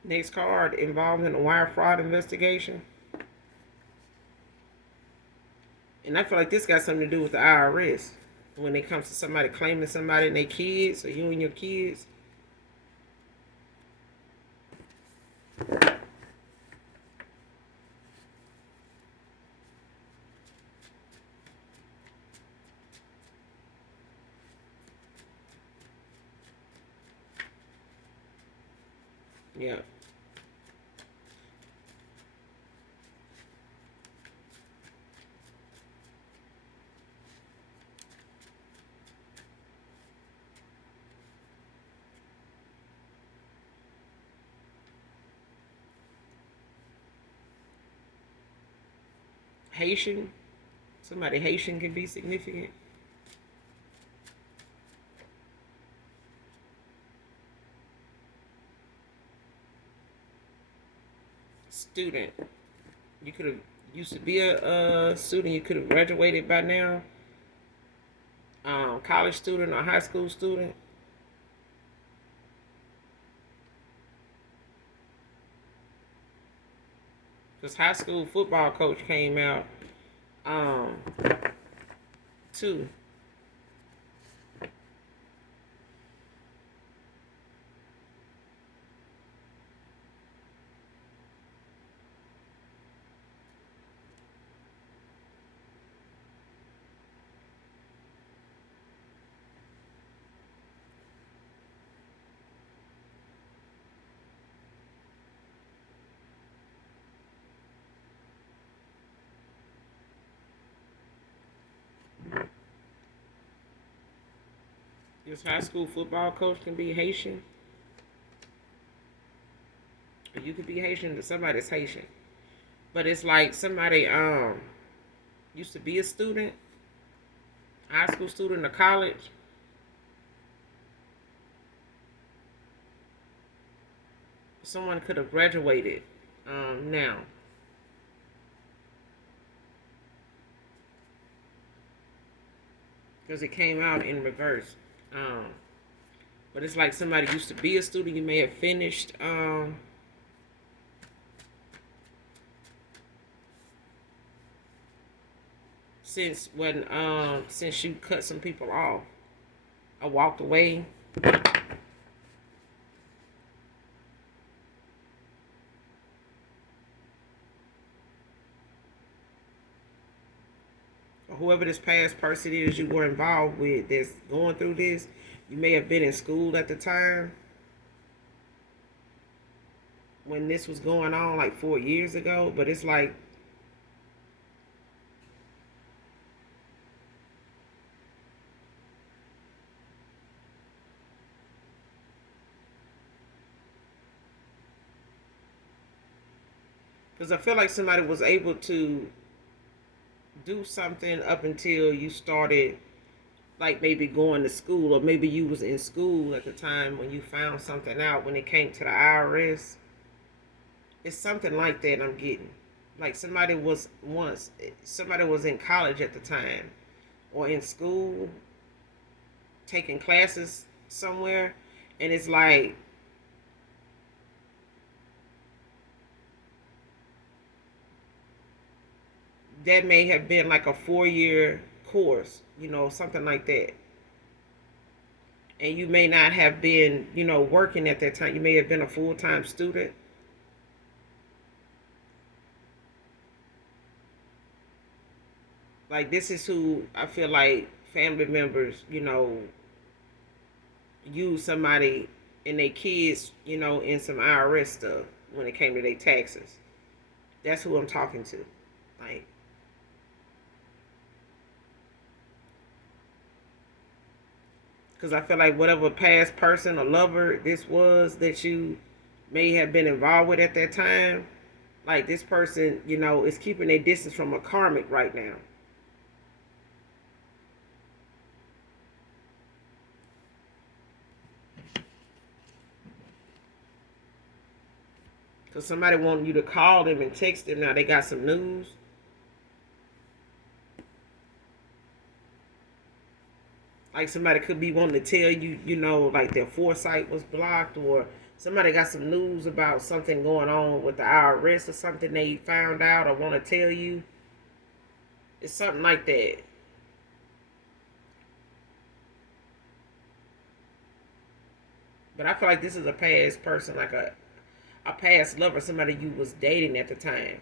Next card, involved in a wire fraud investigation. And I feel like this got something to do with the IRS. When it comes to somebody claiming somebody and their kids, or you and your kids. Yeah. Haitian. Somebody Haitian can be significant. Student. You could have used to be a student. You could have graduated by now. College student or high school student. Because high school football coach came out too. This high school football coach can be Haitian. Or you could be Haitian to somebody that's Haitian. But it's like somebody used to be a student, high school student or college. someone could have graduated now. Because it came out in reverse. But it's like somebody used to be a student. You may have finished since you cut some people off. I walked away. Or whoever this past person is you were involved with that's going through this, you may have been in school at the time when this was going on, like 4 years ago. But it's like because I feel like somebody was able to do something up until you started, like maybe going to school, or maybe you was in school at the time when you found something out when it came to the IRS. It's something like that I'm getting. Like somebody was in college at the time or in school taking classes somewhere, and it's like that may have been like a 4-year course, something like that. And you may not have been, working at that time. You may have been a full-time student. Like this is who I feel like family members, use somebody and their kids, in some IRS stuff when it came to their taxes. That's who I'm talking to. Like, because I feel like whatever past person or lover this was that you may have been involved with at that time, like this person, is keeping their distance from a karmic right now. Because somebody wanting you to call them and text them now they got some news. Like somebody could be wanting to tell you, like their foresight was blocked, or somebody got some news about something going on with the IRS or something they found out or want to tell you. It's something like that. But I feel like this is a past person, like a past lover, somebody you was dating at the time.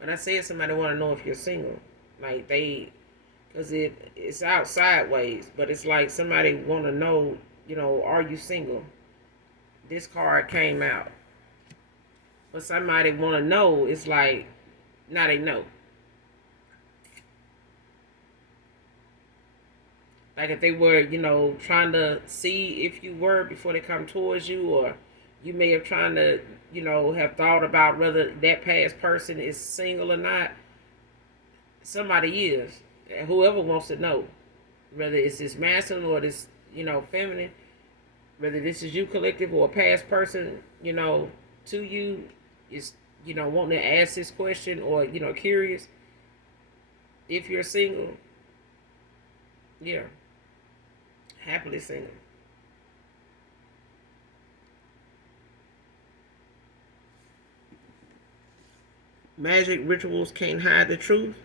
When I say somebody want to know if you're single, like because it's out sideways, but it's like somebody want to know, are you single? This card came out, but somebody want to know. It's like, now they know. Like if they were, trying to see if you were before they come towards you, or you may have trying to, have thought about whether that past person is single or not. Somebody is. Whoever wants to know, whether it's this masculine or this, feminine, whether this is you collective or a past person, to you is, wanting to ask this question or, curious if you're single. Yeah. Happily single. Magic rituals can't hide the truth.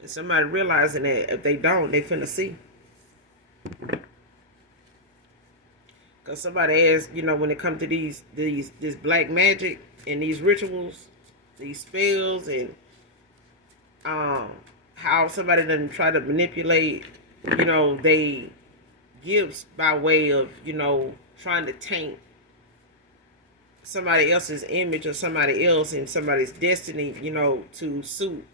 And somebody realizing that if they don't, they finna see. Cause somebody asked, when it comes to this black magic and these rituals, these spells, and how somebody doesn't try to manipulate, they gifts by way of, trying to taint somebody else's image or somebody else and somebody's destiny, to suit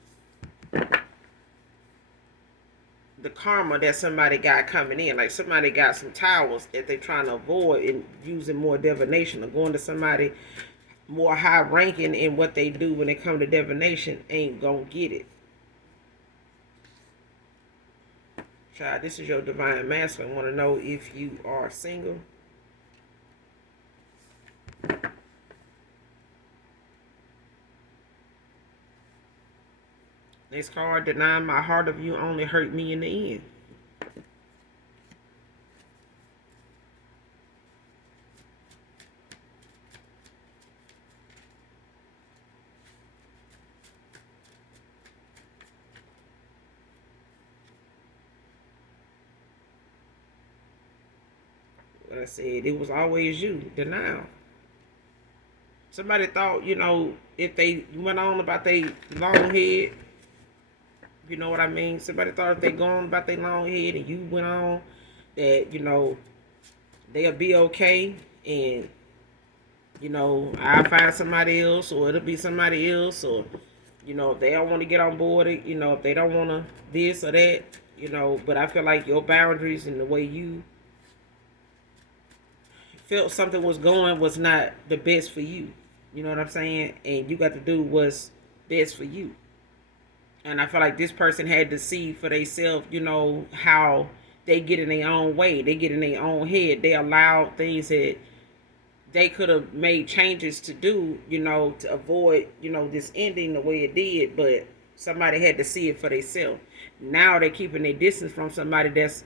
the karma that somebody got coming in. Like somebody got some towers that they're trying to avoid and using more divination, or going to somebody more high ranking in what they do when it comes to divination ain't gonna get it. Child, this is your divine masculine. Want to know if you are single? Next card, denying my heart of you only hurt me in the end. What I said, it was always you. Denial. Somebody thought, if they went on about their long head, you know what I mean? Somebody thought if they gone about their long head and you went on, that, they'll be okay, and, I'll find somebody else, or it'll be somebody else, or, if they don't want to get on board, if they don't want to this or that, but I feel like your boundaries and the way you felt something was going was not the best for you. You know what I'm saying? And you got to do what's best for you. And I feel like this person had to see for themselves, how they get in their own way. They get in their own head. They allow things that they could have made changes to do, to avoid, this ending the way it did. But somebody had to see it for themselves. Now they're keeping their distance from somebody that's,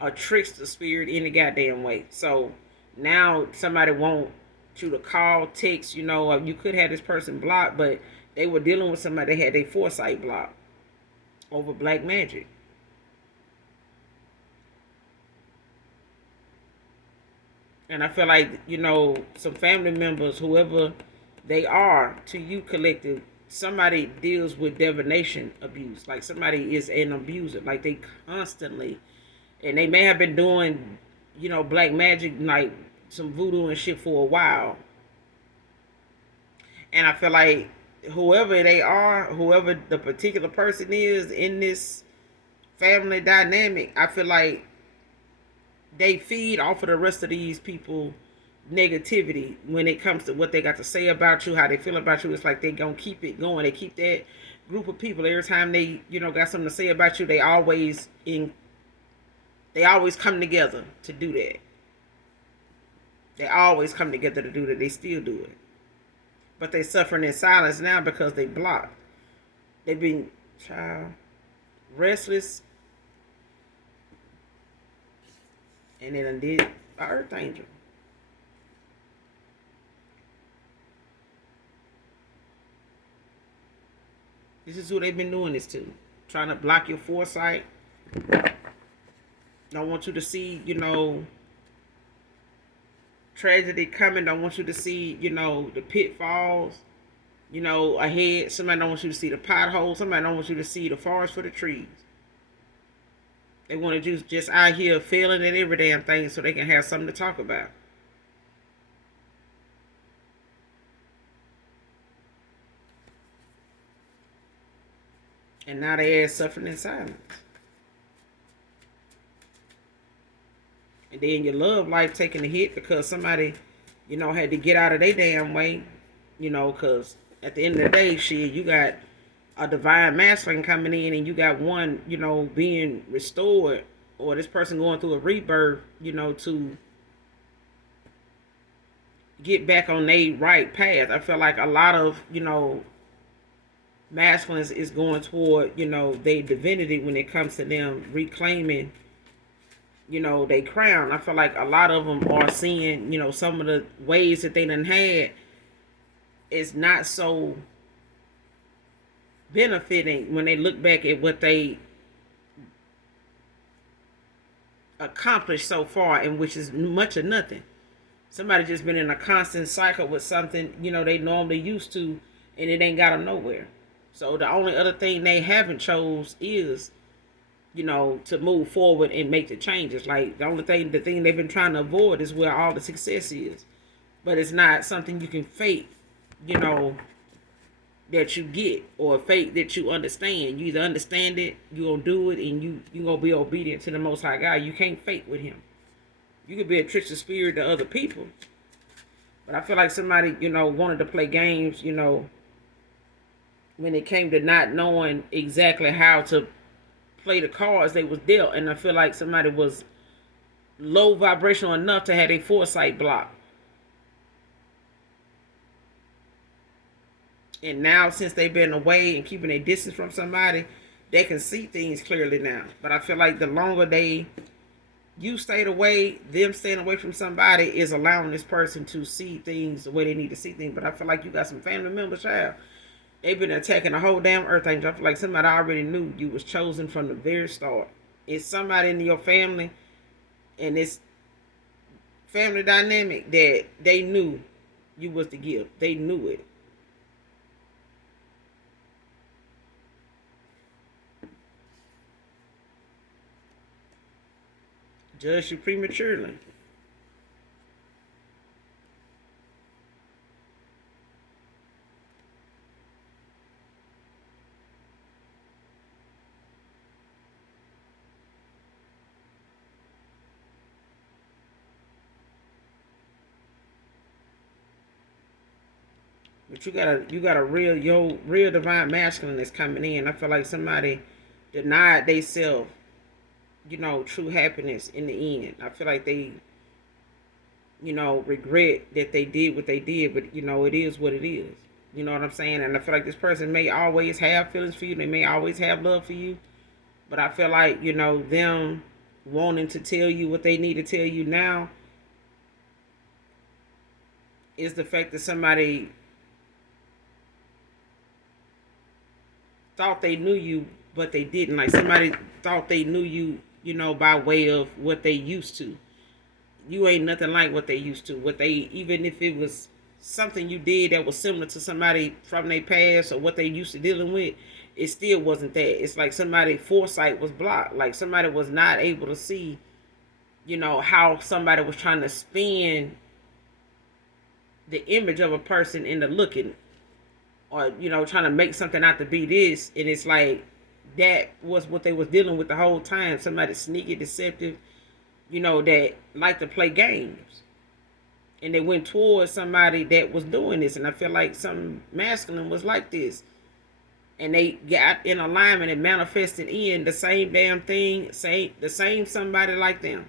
a trickster spirit in the goddamn way. So now somebody want you to call, text, you could have this person blocked, but they were dealing with somebody that had their foresight blocked over black magic. And I feel like, some family members, whoever they are to you collective, somebody deals with divination abuse. Like somebody is an abuser. Like they constantly, and they may have been doing, black magic, like some voodoo and shit for a while. And I feel like whoever they are, whoever the particular person is in this family dynamic, I feel like they feed off of the rest of these people negativity when it comes to what they got to say about you, how they feel about you. It's like they gonna keep it going. They keep that group of people every time they, got something to say about you. They always come together to do that. They always come together to do that. They still do it. But they suffering in silence now because they blocked. They've been restless. And then undid an earth angel. This is who they've been doing this to. Trying to block your foresight. Don't want you to see, tragedy coming. Don't want you to see, the pitfalls, ahead. Somebody don't want you to see the potholes. Somebody don't want you to see the forest for the trees. They want to just out here failing at every damn thing so they can have something to talk about. And now they ass suffering in silence. And then your love life taking a hit because somebody, had to get out of their damn way. Because at the end of the day, shit, you got a divine masculine coming in and you got one, being restored, or this person going through a rebirth, to get back on their right path. I feel like a lot of, masculines is going toward, their divinity when it comes to them reclaiming, they crown. I feel like a lot of them are seeing, some of the ways that they done had is not so benefiting when they look back at what they accomplished so far, and which is much of nothing. Somebody just been in a constant cycle with something, they normally used to, and it ain't got them nowhere. So the only other thing they haven't chose is, to move forward and make the changes. Like the thing they've been trying to avoid is where all the success is. But it's not something you can fake, that you get, or a faith that you understand. You either understand it, you're gonna do it, and you gonna be obedient to the Most High God. You can't fake with Him. You could be a trickster spirit to other people, but I feel like somebody, wanted to play games, when it came to not knowing exactly how to play the cards they was dealt. And I feel like somebody was low vibrational enough to have a foresight block. And now, since they've been away and keeping a distance from somebody, they can see things clearly now. But I feel like the longer you stayed away, them staying away from somebody is allowing this person to see things the way they need to see things. But I feel like you got some family members, child. They've been attacking the whole damn earth angel. I feel like somebody already knew you was chosen from the very start. It's somebody in your family, and it's family dynamic that they knew you was the gift. They knew it. Judged you prematurely. But you got a real divine masculine that's coming in. I feel like somebody denied they self, true happiness in the end. I feel like they, regret that they did what they did, but it is what it is. You know what I'm saying? And I feel like this person may always have feelings for you. They may always have love for you. But I feel like, them wanting to tell you what they need to tell you now is the fact that somebody thought they knew you, but they didn't. Like somebody thought they knew you, by way of what they used to. You ain't nothing like what they used to. Even if it was something you did that was similar to somebody from their past or what they used to dealing with, it still wasn't that. It's like somebody's foresight was blocked. Like somebody was not able to see, how somebody was trying to spin the image of a person into looking, or trying to make something out to be this, and it's like that was what they was dealing with the whole time. Somebody sneaky, deceptive, that like to play games, and they went towards somebody that was doing this. And I feel like some masculine was like this, and they got in alignment and manifested in the same damn thing, the same somebody like them.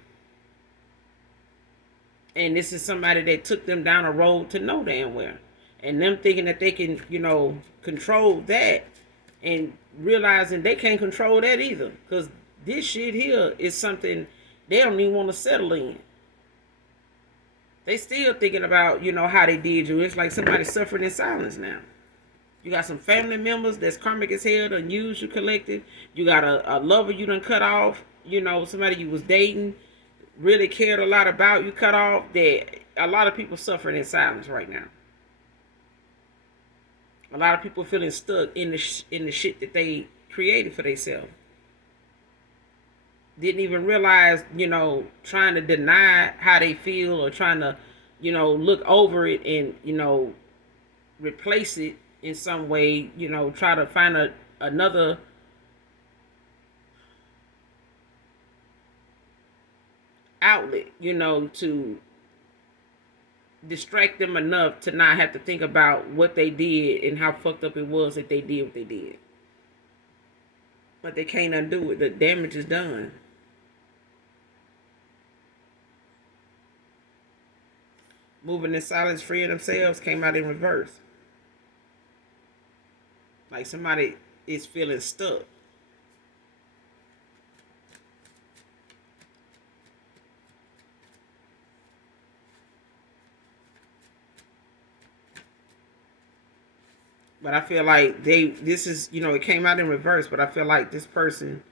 And this is somebody that took them down a road to no damn where. And them thinking that they can, control that, and realizing they can't control that either. Because this shit here is something they don't even want to settle in. They still thinking about, how they did you. It's like somebody suffering in silence now. You got some family members that's karmic as hell, done used you, collected. You got a lover you done cut off. Somebody you was dating, really cared a lot about, you cut off. That a lot of people suffering in silence right now. A lot of people feeling stuck in the shit that they created for themselves. Didn't even realize, trying to deny how they feel, or trying to, look over it and, replace it in some way, try to find another outlet, to distract them enough to not have to think about what they did and how fucked up it was that they did what they did. But they can't undo it. The damage is done. Moving in silence, freeing themselves, came out in reverse. Like somebody is feeling stuck. But I feel like it came out in reverse, but I feel like this person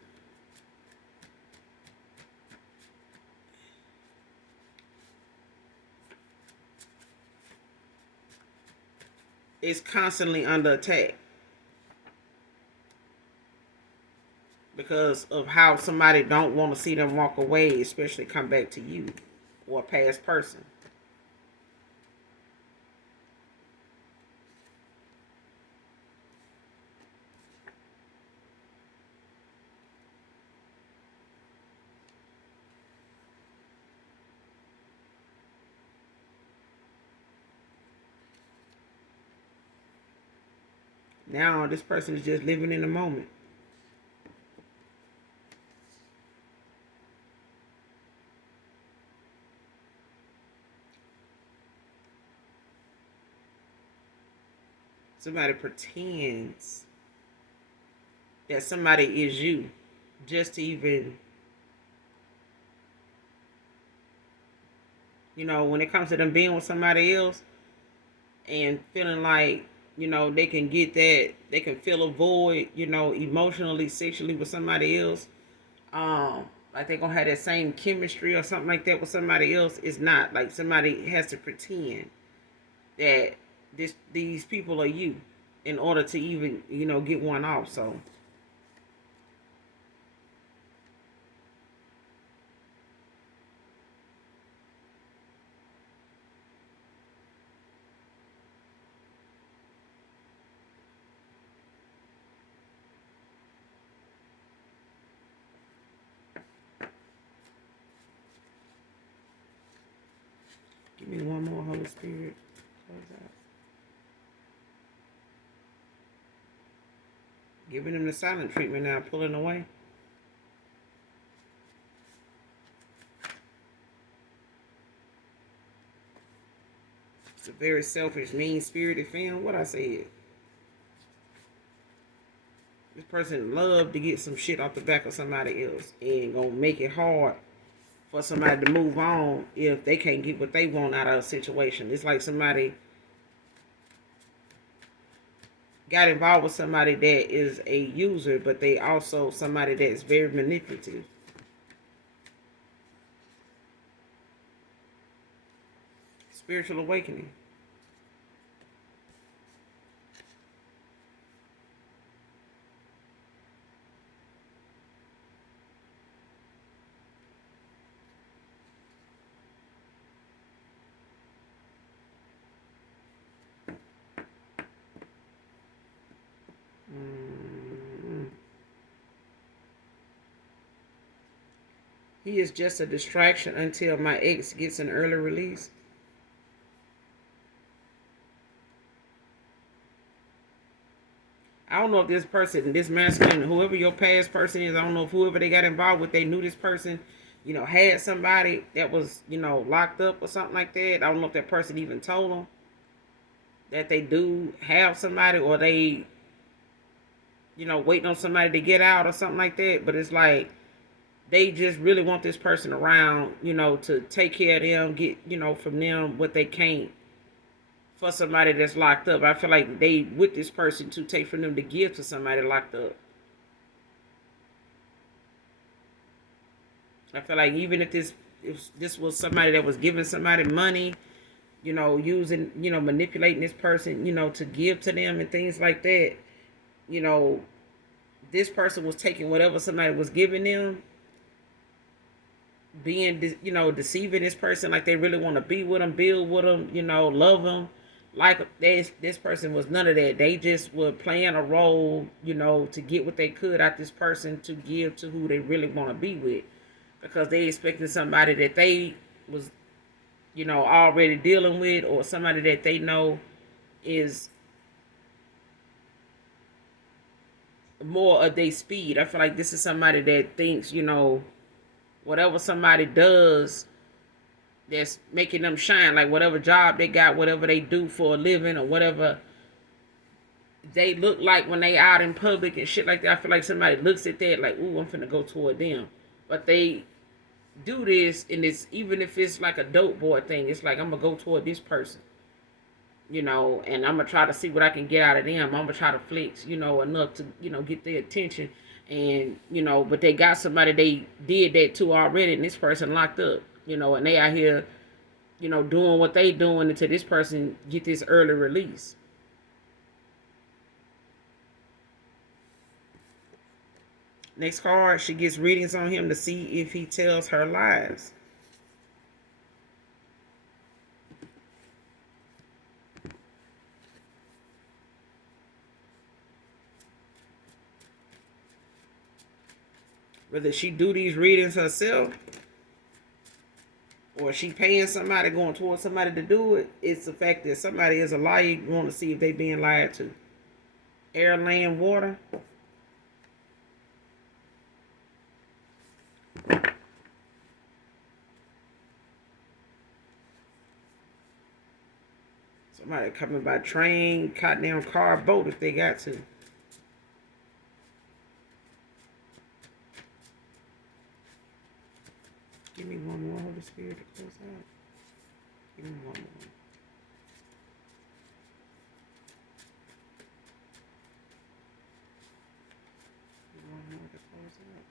is constantly under attack because of how somebody don't want to see them walk away, especially come back to you or a past person. Now this person is just living in the moment. Somebody pretends that somebody is you just to even, when it comes to them being with somebody else and feeling like, they can get that, they can fill a void, emotionally, sexually with somebody else. Like they're gonna have that same chemistry or something like that with somebody else. It's not. Like somebody has to pretend that these people are you in order to even, get one off. So give me one more, Holy Spirit. Close out. Giving them the silent treatment now, pulling away. It's a very selfish, mean-spirited film. What I said. This person love to get some shit off the back of somebody else and gonna make it hard for somebody to move on if they can't get what they want out of a situation. It's like somebody got involved with somebody that is a user, but they also somebody that's very manipulative. Spiritual awakening. He is just a distraction until my ex gets an early release. I don't know if this person, this masculine, whoever your past person is, I don't know if whoever they got involved with, they knew this person, had somebody that was, locked up or something like that. I don't know if that person even told them that they do have somebody, or they, waiting on somebody to get out or something like that. But it's like they just really want this person around, to take care of them, get, from them what they can't for somebody that's locked up. I feel like they with this person to take from them to give to somebody locked up. I feel like even if this was somebody that was giving somebody money, using, manipulating this person, to give to them and things like that, this person was taking whatever somebody was giving them, being, deceiving this person like they really want to be with them, build with them, love them. Like this person was none of that. They just were playing a role, to get what they could out this person to give to who they really want to be with, because they expected somebody that they was, already dealing with, or somebody that they know is more of their speed. I feel like this is somebody that thinks, whatever somebody does that's making them shine, like whatever job they got, whatever they do for a living, or whatever they look like when they out in public and shit like that. I feel like somebody looks at that like, ooh, I'm finna go toward them. But they do this, and it's, even if it's like a dope boy thing, it's like, I'm gonna go toward this person, and I'm gonna try to see what I can get out of them. I'm gonna try to flex, enough to, get their attention. And, but they got somebody they did that to already, and this person locked up, and they out here, doing what they doing until this person get this early release. Next card, she gets readings on him to see if he tells her lies. Whether she do these readings herself, or she paying somebody, going towards somebody to do it, it's the fact that somebody is a liar. You want to see if they being lied to. Air, land, water. Somebody coming by train, caught down car, boat if they got to. Give me one more, Holy Spirit, to close out. Give me one more. Give me one more to close out.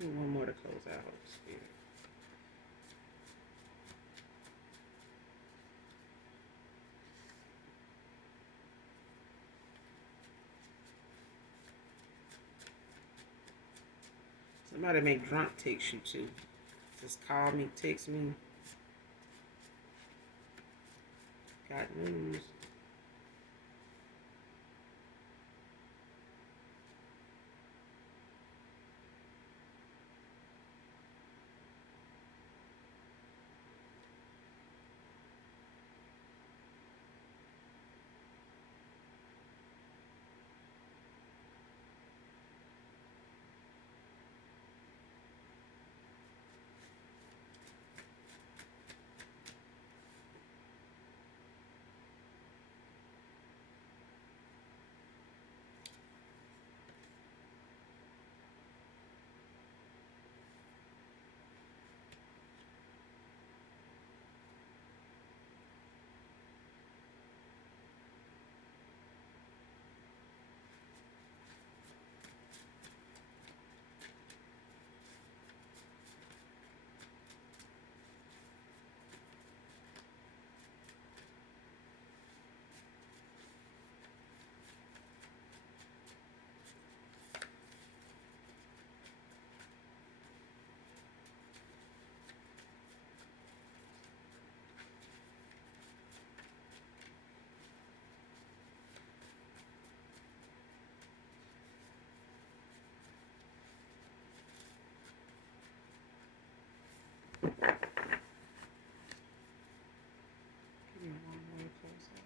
Give me one more to close out, Holy Spirit. Somebody may drunk text you too. Just call me, text me. Got news. Give me one more to close out.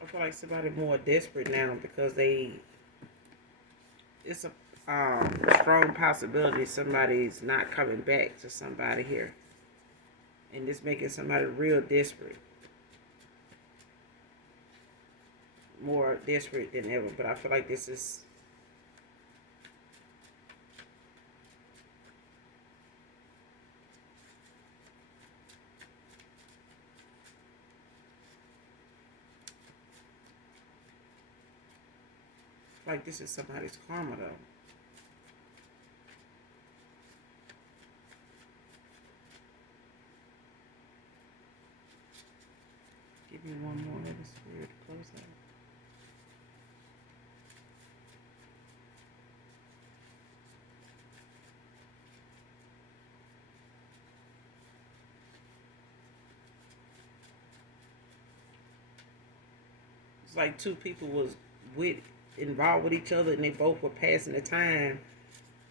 I feel like somebody more desperate now because it's a strong possibility somebody's not coming back to somebody here. And this making somebody real desperate. More desperate than ever. But I feel like this is somebody's karma though. Give me one more, Holy Spirit, to close out. It's like two people was involved with each other and they both were passing the time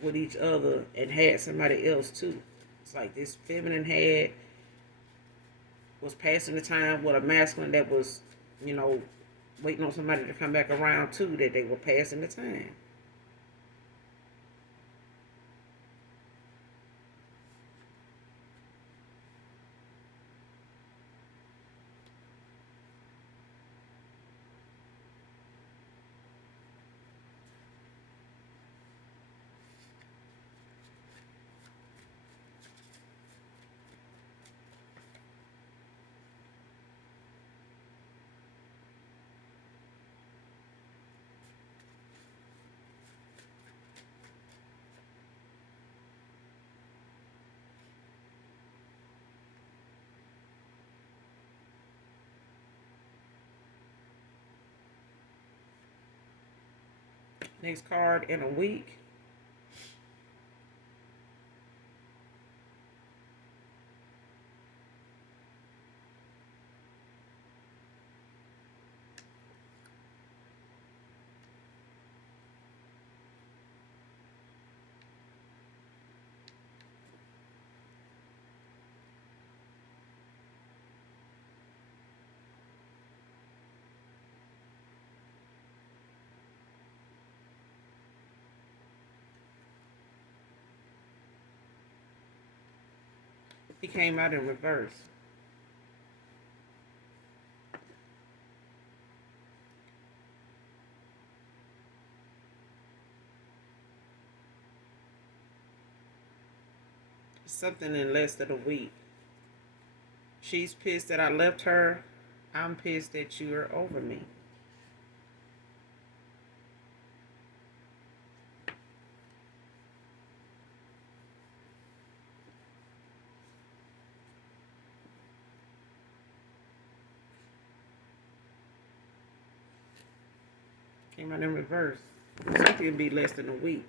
with each other and had somebody else too. It's like this feminine was passing the time with a masculine that was, waiting on somebody to come back around too, that they were passing the time. Next card, in a week. He came out in reverse. Something in less than a week. She's pissed that I left her. I'm pissed that you're over me. Came out in reverse. Something can be less than a week.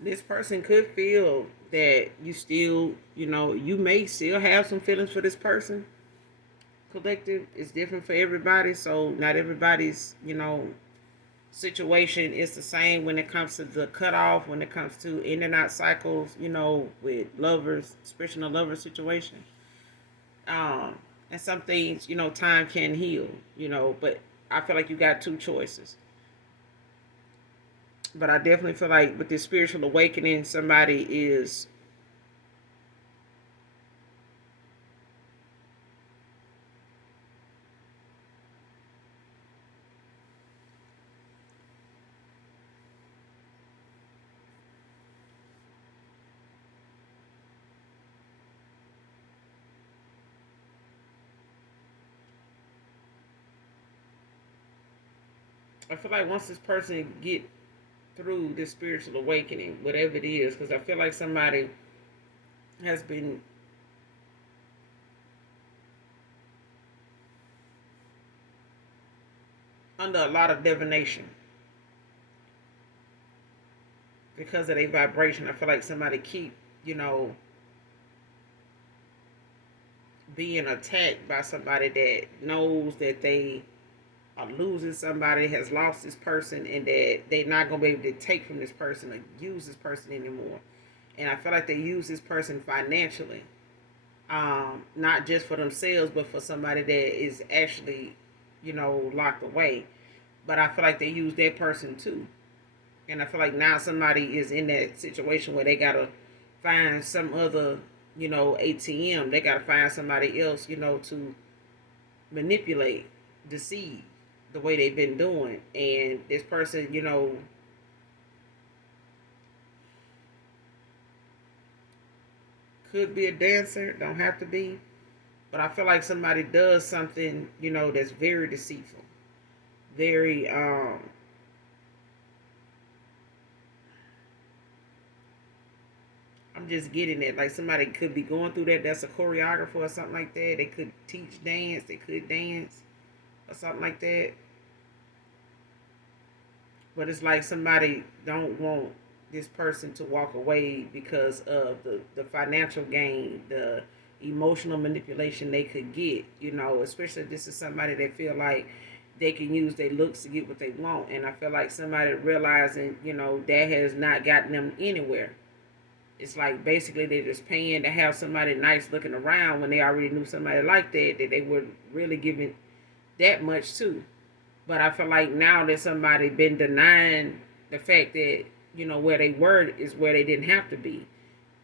This person could feel that you still, you may still have some feelings for this person. Collective is different for everybody, so not everybody's, situation is the same when it comes to the cutoff, when it comes to in and out cycles, with lovers, especially in a lover situation. Um, and some things, time can heal, but I feel like you got two choices. But I definitely feel like with this spiritual awakening, somebody is I feel like once this person get through this spiritual awakening, whatever it is, because I feel like somebody has been under a lot of divination because of their vibration. I feel like somebody keep, being attacked by somebody that knows that they are losing somebody, has lost this person, and that they're not going to be able to take from this person or use this person anymore. And I feel like they use this person financially, not just for themselves, but for somebody that is actually, locked away. But I feel like they use that person too. And I feel like now somebody is in that situation where they got to find some other, ATM. They got to find somebody else, to manipulate, deceive the way they've been doing. And this person, could be a dancer, don't have to be. But I feel like somebody does something, that's very deceitful. Very, I'm just getting it. Like somebody could be going through that. That's a choreographer or something like that. They could teach dance. They could dance or something like that. But it's like somebody don't want this person to walk away because of the financial gain, the emotional manipulation they could get, especially if this is somebody that feel like they can use their looks to get what they want. And I feel like somebody realizing, that has not gotten them anywhere. It's like basically they're just paying to have somebody nice looking around when they already knew somebody like that they were really giving that much to. But I feel like now that somebody been denying the fact that, where they were is where they didn't have to be.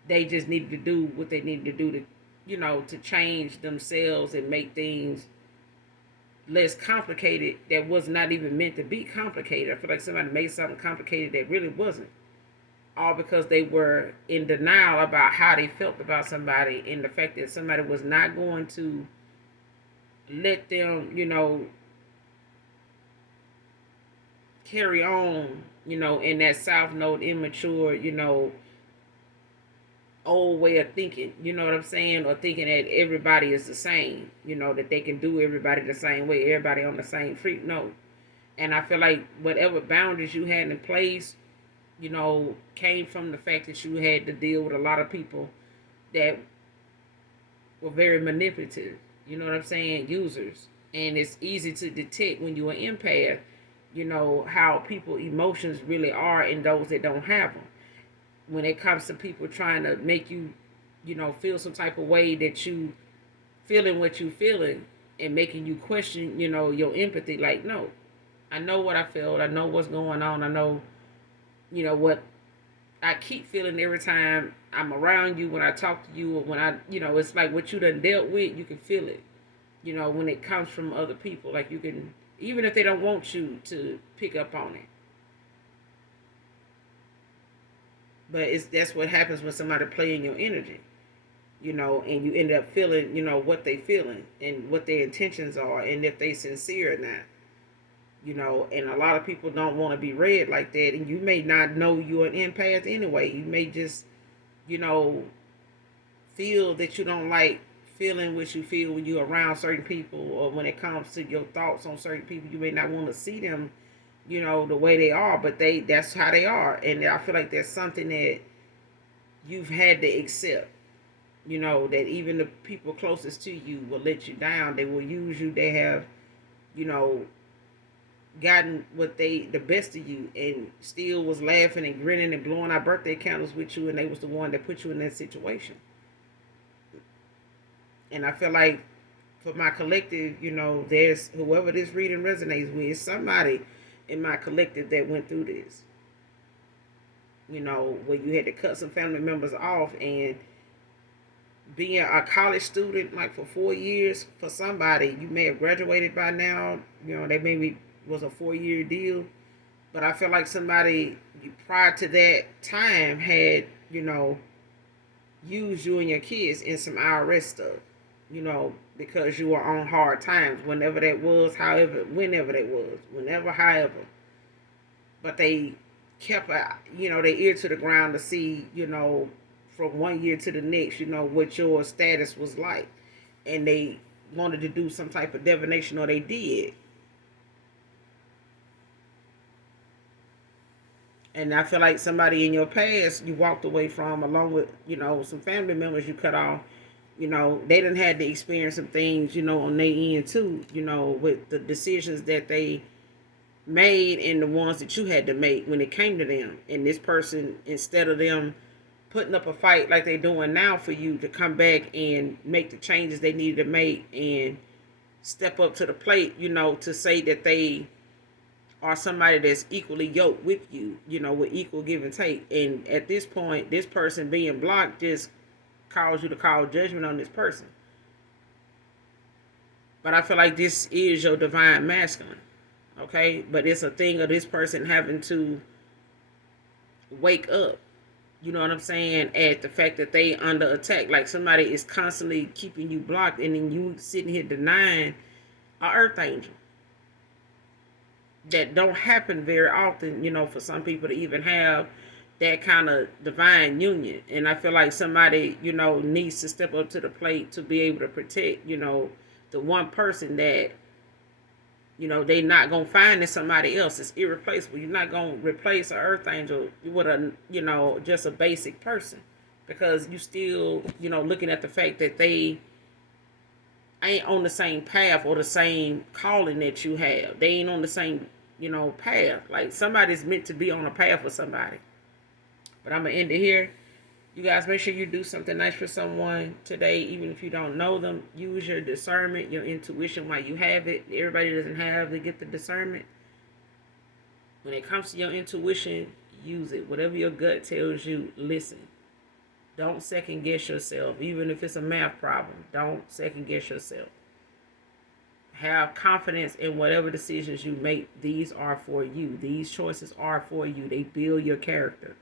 They just needed to do what they needed to do to, to change themselves and make things less complicated that was not even meant to be complicated. I feel like somebody made something complicated that really wasn't all because they were in denial about how they felt about somebody, and the fact that somebody was not going to let them, carry on, in that South Node immature, old way of thinking, you know what I'm saying? Or thinking that everybody is the same, that they can do everybody the same way, everybody on the same freak. No. And I feel like whatever boundaries you had in place, came from the fact that you had to deal with a lot of people that were very manipulative, you know what I'm saying? Users. And it's easy to detect when you're an empath, how people emotions really are in those that don't have them. When it comes to people trying to make you, feel some type of way that you feeling what you feeling and making you question, your empathy. Like, no, I know what I feel. I know what's going on. I know, what I keep feeling every time I'm around you, when I talk to you, or when I, it's like what you done dealt with, you can feel it, when it comes from other people. Like, you can, even if they don't want you to pick up on it. But that's what happens when somebody play in your energy, and you end up feeling, what they feeling and what their intentions are and if they sincere or not. And a lot of people don't want to be read like that, and you may not know you're an empath anyway. You may just, feel that you don't like feeling what you feel when you're around certain people, or when it comes to your thoughts on certain people. You may not want to see them, the way they are, but that's how they are. And I feel like there's something that you've had to accept, that even the people closest to you will let you down. They will use you. They have, gotten the best of you, and still was laughing and grinning and blowing out birthday candles with you, and they was the one that put you in that situation. And I feel like for my collective, there's whoever this reading resonates with, somebody in my collective that went through this. Where you had to cut some family members off, and being a college student, like for 4 years, for somebody, you may have graduated by now, they maybe was a 4-year deal. But I feel like somebody prior to that time had, used you and your kids in some IRS stuff, because you were on hard times, whenever that was, whenever that was, however. But they kept, their ear to the ground to see, from 1 year to the next, what your status was like. And they wanted to do some type of divination, or they did. And I feel like somebody in your past you walked away from, along with, some family members you cut off, they done had to experience some things, on their end too, with the decisions that they made and the ones that you had to make when it came to them. And this person, instead of them putting up a fight like they're doing now for you to come back and make the changes they needed to make and step up to the plate, to say that they are somebody that's equally yoked with you, with equal give and take. And at this point, this person being blocked just cause you to call judgment on this person. But I feel like this is your divine masculine, okay? But it's a thing of this person having to wake up, you know what I'm saying, at the fact that they under attack. Like somebody is constantly keeping you blocked, and then you sitting here denying an earth angel. That don't happen very often, for some people to even have that kind of divine union. And I feel like somebody, needs to step up to the plate to be able to protect, the one person that, they not going to find in somebody else. It's irreplaceable. You're not going to replace an earth angel with a, just a basic person. Because you still, looking at the fact that they ain't on the same path or the same calling that you have. They ain't on the same, path. Like somebody's meant to be on a path with somebody. But I'm going to end it here. You guys, make sure you do something nice for someone today, even if you don't know them. Use your discernment, your intuition while you have it. Everybody doesn't have to get the discernment. When it comes to your intuition, use it. Whatever your gut tells you, listen. Don't second guess yourself, even if it's a math problem. Don't second guess yourself. Have confidence in whatever decisions you make. These are for you. These choices are for you. They build your character.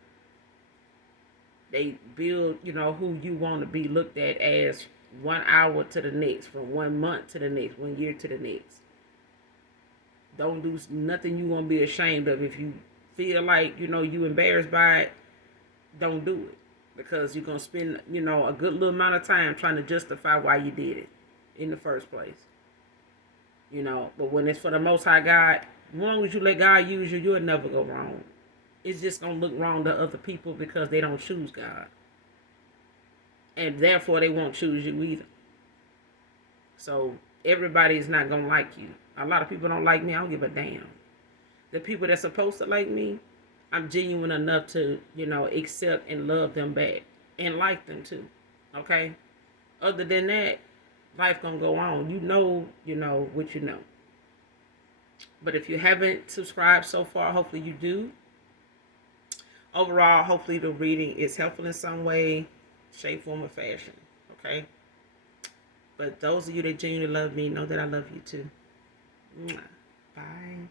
They build, who you want to be looked at as 1 hour to the next, from 1 month to the next, 1 year to the next. Don't do nothing you won't be ashamed of. If you feel like, you embarrassed by it, don't do it. Because you're going to spend, a good little amount of time trying to justify why you did it in the first place. But when it's for the Most High God, as long as you let God use you, you'll never go wrong. It's just going to look wrong to other people because they don't choose God. And therefore, they won't choose you either. So, everybody's not going to like you. A lot of people don't like me. I don't give a damn. The people that's supposed to like me, I'm genuine enough to, accept and love them back. And like them too. Okay? Other than that, life gonna go on. You know what you know. But if you haven't subscribed so far, hopefully you do. Overall, hopefully the reading is helpful in some way, shape, form, or fashion. Okay? But those of you that genuinely love me know that I love you too. Bye.